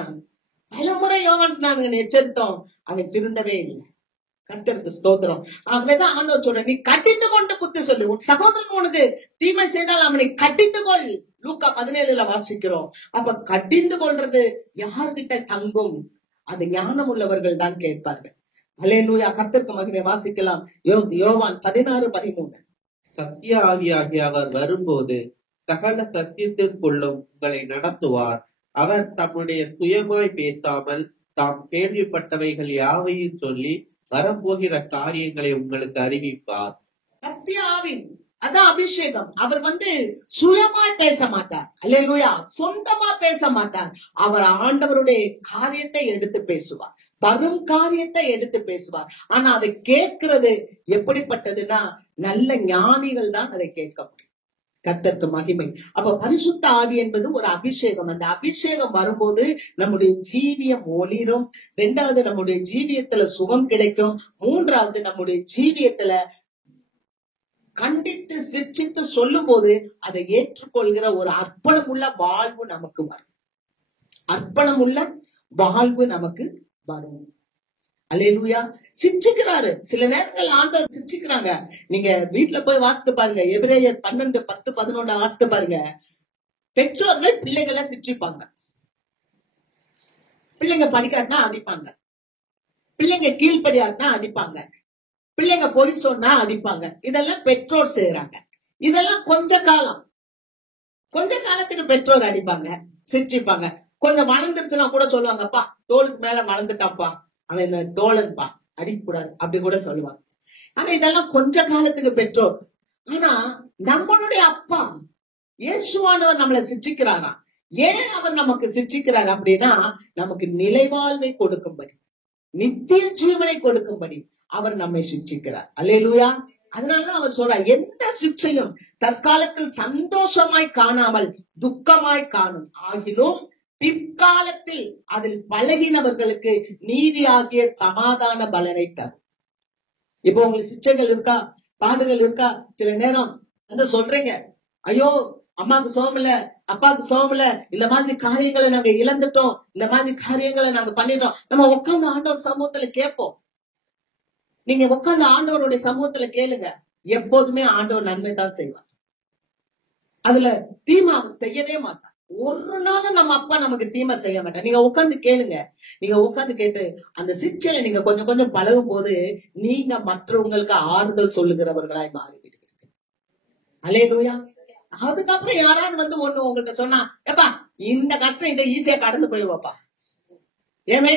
பலமுறை யோவான் ஸ்நானகன் எச்சரித்தோம், அவன் திருந்தவே இல்லை. கர்த்தருக்கு ஸ்தோத்திரம். ஆகவேதான் ஆண்டவர் சொல்ற, நீ கடிந்து கொண்டு புத்தி சொல்லு. உன் சகோதரன் உனக்கு தீமை செய்தால் அவனை கடிந்து கொள். லூக்கா 17ல வாசிக்கிறோம். அப்ப கடிந்து கொள்றது யார்கிட்ட தங்கும்? அது ஞானம் உள்ளவர்கள் தான் கேட்பார்கள். அல்லேலூயா. கர்த்தருக்கு மகிமை. வாசிக்கலாம். யோவான் 16:13. சத்திய ஆவியாகிய அவர் வரும்போது சகல சத்தியத்திற்குள்ளும் உங்களை நடத்துவார். அவர் தம்முடைய சுயமாய் பேசாமல் தாம் கேள்விப்பட்டவைகள் யாவையும் சொல்லி வரப்போகிற காரியங்களை உங்களுக்கு அறிவிப்பார். சத்திய ஆவி, அதான் அபிஷேகம். அவர் சுயமாய் பேச மாட்டார். அல்லேலூயா. சொந்தமா பேச மாட்டார். அவர் ஆண்டவருடைய காரியத்தை எடுத்து பேசுவார், வரும் காரியத்தை எடுத்து பேசுவார். ஆனா அதை கேட்கிறது எப்படிப்பட்டதுன்னா, நல்ல ஞானிகள் தான் அதை கேட்க முடியும். கர்த்தருக்கு மகிமை. அப்ப பரிசுத்த ஆவி என்பது ஒரு அபிஷேகம். அந்த அபிஷேகம் வரும்போது நம்முடைய ஜீவியம் ஒளிரும். 2வது நம்முடைய ஜீவியத்துல சுகம் கிடைக்கும். 3வது நம்முடைய ஜீவியத்துல கண்டித்து சிக்ஷித்து சொல்லும் போது அதை ஏற்றுக்கொள்கிற ஒரு அர்ப்பணமுள்ள வாழ்வு நமக்கு வரும். அர்ப்பணமுள்ள வாழ்வு நமக்கு வரும். அல்லேலூயா. சிக்ஷிக்கிறாரு. சில நேரங்கள் ஆண்டவர் சிக்ஷிக்கிறாங்க. நீங்க வீட்டுல போய் வாசித்து பாருங்க. எபிரேயர் 12:10-11 வாசித்து பாருங்க. பெற்றோர்கள் பிள்ளைகளை சிக்ஷிப்பாங்க. பிள்ளைங்க படிக்காட்டினா அடிப்பாங்க, பிள்ளைங்க கீழ்படியாட்டினா அடிப்பாங்க, பிள்ளைங்க பொய் சொன்னா அடிப்பாங்க. இதெல்லாம் பெற்றோர் செய்யறாங்க. இதெல்லாம் கொஞ்ச காலத்துக்கு பெற்றோர் அடிப்பாங்க, சிரிச்சிப்பாங்க. கொஞ்சம் வளர்ந்துருச்சுன்னா கூட சொல்லுவாங்கப்பா, தோளுக்கு மேல வளர்ந்துட்டாப்பா, அவன் தோழன்பா, அடிக்க கூடாது, அப்படி கூட சொல்லுவாங்க. ஆனா இதெல்லாம் கொஞ்ச காலத்துக்கு பெற்றோர். ஆனா நம்மளுடைய அப்பா இயேசுவானவர் நம்மளை சிக்ஷிக்கிறாரா? ஏன் அவர் நமக்கு சிக்ஷிக்கிறார் அப்படின்னா, நமக்கு நிலைவாழ்வை கொடுக்கும்படி, நித்திய ஜீவனை கொடுக்கும்படி அவர் நம்மை சிக்ஷிக்கிறார். அல்லேலூயா. அதனாலதான் அவர் சொல்றார், எந்த சிக்ஷையும் தற்காலத்தில் சந்தோஷமாய் காணாமல் துக்கமாய் காணும், ஆகிலும் பிற்காலத்தில் அதில் பழகினவர்களுக்கு நீதியாகிய சமாதான பலனை தரும். இப்போ உங்களுக்கு சிக்ஷைகள் இருக்கா, பாடுகள் இருக்கா? சில நேரம் வந்து சொல்றீங்க, ஐயோ அம்மாவுக்கு சோமல, அப்பாவுக்கு சோமல, இந்த மாதிரி காரியங்களை நாங்க இழந்துட்டோம், இந்த மாதிரி காரியங்களை நாங்க பண்ணிட்டோம். நம்ம உட்கார்ந்து ஆண்டவர் சமூகத்துல கேட்போம். நீங்க உட்கார்ந்து ஆண்டவருடைய சமூகத்துல கேளுங்க, எப்போதுமே ஆண்டவர் நன்மை தான் செய்வார். அதுல தீமை செய்யவே மாட்டார். ஒரு நாளும் நம்ம அப்பா நமக்கு தீமை செய்ய மாட்டார். நீங்க உட்கார்ந்து கேளுங்க. நீங்க உட்கார்ந்து கேட்டு அந்த சிக்ஷையை நீங்க கொஞ்சம் கொஞ்சம் பழகும் போது நீங்க மற்றவங்களுக்கு ஆறுதல் சொல்லுகிறவர்களாய் மாறிவிடுவீர்கள். அல்லேலூயா. அதுக்கப்புறம் யாராவது வந்து ஒண்ணு உங்கள்கிட்ட சொன்னா, எப்பா இந்த கஷ்டம் இந்த ஈஸியா கடந்து போயிடுவாப்பா, ஏமே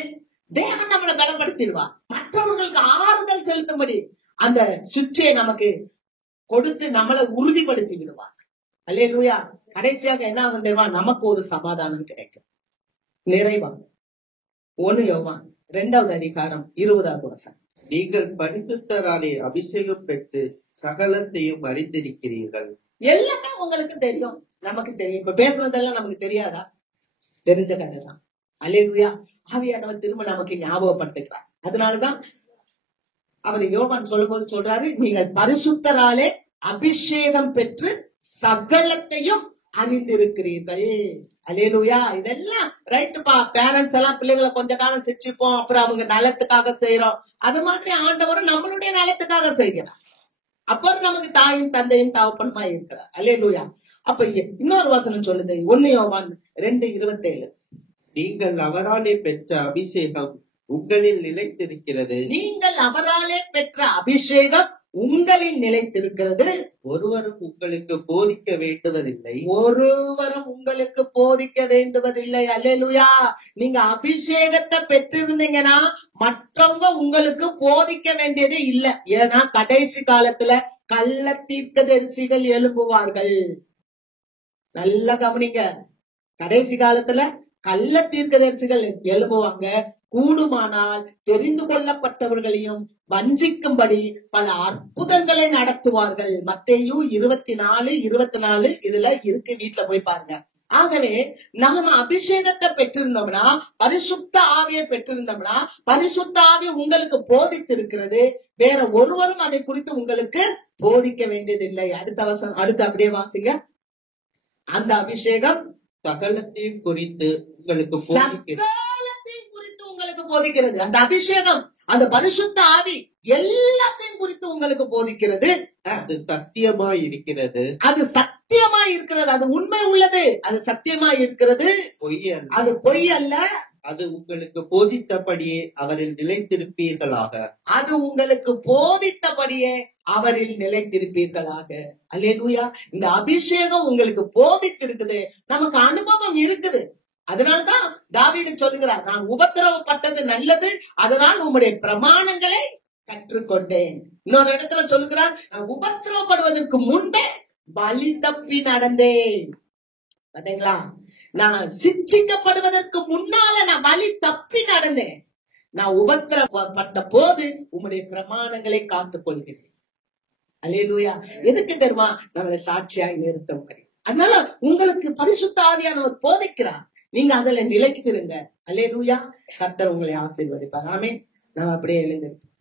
தேவன் நம்மளை பலப்படுத்திடுவா. மற்றவர்களுக்கு ஆறுதல் செலுத்தும்படி அந்த சிக்ஷையை நமக்கு கொடுத்து நம்மளை உறுதிப்படுத்தி விடுவா. அல்லேலூயா. கடைசியாக என்ன ஆகும் தெரியுமா? நமக்கு ஒரு சமாதானம் கிடைக்கும், நிறைவா. 1 யோவான் 2வது அதிகாரம் 20வது வசனம். நீங்கள் பரிசுத்தராலே அபிஷேகம் பெற்று சகலத்தையும் அறிந்திருக்கிறீர்கள். எல்லாமே உங்களுக்கு தெரியும், நமக்கு தெரியும். இப்ப பேசுறதெல்லாம் நமக்கு தெரியாதா? தெரிஞ்ச கதை தான். அல்லேலூயா. ஆவியானவர் திரும்ப நமக்கு ஞாபகப்படுத்துகிறார். அதனாலதான் அவர் யோவான் சொல்லும்போது சொல்றாரு, நீங்கள் பரிசுத்தராலே அபிஷேகம் பெற்று சகலத்தையும் அறிந்திருக்கிறீர்கள். அல்லேலூயா. இதெல்லாம் ரைட்டுப்பா. பேரண்ட்ஸ் எல்லாம் பிள்ளைகளை கொஞ்ச காலம் சிக்ஷிப்போம், அப்புறம் அவங்க நலத்துக்காக செய்யறோம். அது மாதிரி ஆண்டவரும் நம்மளுடைய நலத்துக்காக செய்கிறார். அப்ப நமக்கு தாயும் தந்தையும் தகப்பனுமா இருக்கிறார். அல்லேலூயா. அப்ப இன்னொரு வசனம் சொல்லுது, 1 யோவான் 2:27. நீங்கள் அவராலே பெற்ற அபிஷேகம் உங்களில் நிலைத்திருக்கிறது. நீங்கள் அவராலே பெற்ற அபிஷேகம் உங்களில் நிலைத்திருக்கிறது. ஒருவரும் உங்களுக்கு போதிக்க வேண்டுவதில்லை. ஒருவரும் உங்களுக்கு போதிக்க வேண்டுவதில்லை. அல்லேலூயா. நீங்க அபிஷேகத்தை பெற்றிருந்தீங்கன்னா மற்றவங்க உங்களுக்கு போதிக்க வேண்டியதே இல்ல. ஏன்னா கடைசி காலத்துல கள்ள தீர்க்கதரிசிகள் எழும்புவார்கள். நல்லா கவனிங்க. கடைசி காலத்துல கள்ள தீர்க்கதரிசிகள் எழுப்புவாங்க. கூடுமானால் தெரிந்து கொள்ளப்பட்டவர்களையும் வஞ்சிக்கும்படி பல அற்புதங்களை நடத்துவார்கள். மத்தேயு 24:24 இதுல இருக்கு, வீட்டுல போய் பாருங்க. ஆகவே நாம அபிஷேகத்தை பெற்றிருந்தோம்னா, பரிசுத்த ஆவியை பெற்றிருந்தோம்னா, பரிசுத்த ஆவி உங்களுக்கு போதித்திருக்கிறது. வேற ஒருவரும் அதை குறித்து உங்களுக்கு போதிக்க வேண்டியதில்லை. அடுத்த அப்படியே வாசிங்க. அந்த அபிஷேகம் சகலத்தையும் குறித்து உங்களுக்கு போதிக்கிறது. அந்த அபிஷேகம், அந்த பரிசுத்த ஆவி எல்லாத்தையும் குறித்து உங்களுக்கு போதிக்கிறது. அது சத்தியமாய் இருக்கிறது. அது சத்தியமாய் இருக்கிறது. அது உண்மை உள்ளது. அது சத்தியமாய் இருக்கிறது. அது பொய் அல்ல. அது உங்களுக்கு போதித்தபடியே அவரில் நிலைத்திருப்பீர்களாக. அது உங்களுக்கு போதித்தபடியே அவரில் நிலைத்திருப்பீர்களாக. அல்லேலூயா. இந்த அபிஷேகம் உங்களுக்கு போதித்திருக்குது, நமக்கு அனுபவம் இருக்குது. அதனால்தான் தாவீது சொல்லுகிறார், நான் உபத்திரவப்பட்டது நல்லது, அதனால் உம்முடைய பிரமாணங்களை கற்றுக்கொண்டேன். இன்னொரு இடத்துல சொல்லுகிறார், நான் உபத்திரவப்படுவதற்கு முன்பே வழி தப்பி நடந்தேன். பாத்தீங்களா? நான் சிக்ஷிக்கப்படுவதற்கு முன்னால நான் வழி தப்பி நடந்தேன். நான் உபத்திரவப்பட்ட போது உம்முடைய பிரமாணங்களை காத்துக் கொள்கிறேன். அல்லேலூயா. எதுக்கு தெரியுமா? நம்மளை சாட்சியாய் நிறுத்த முடியும். அதனால உங்களுக்கு பரிசுத்த ஆவியானவர் போதிக்கிறார். நீங்க அதுல நிலைத்திருங்க. அல்லேலூயா. கர்த்தர் உங்களை ஆசீர்வதிப்பார். ஆமென். நாம் அப்படியே எழுந்திருப்போம்.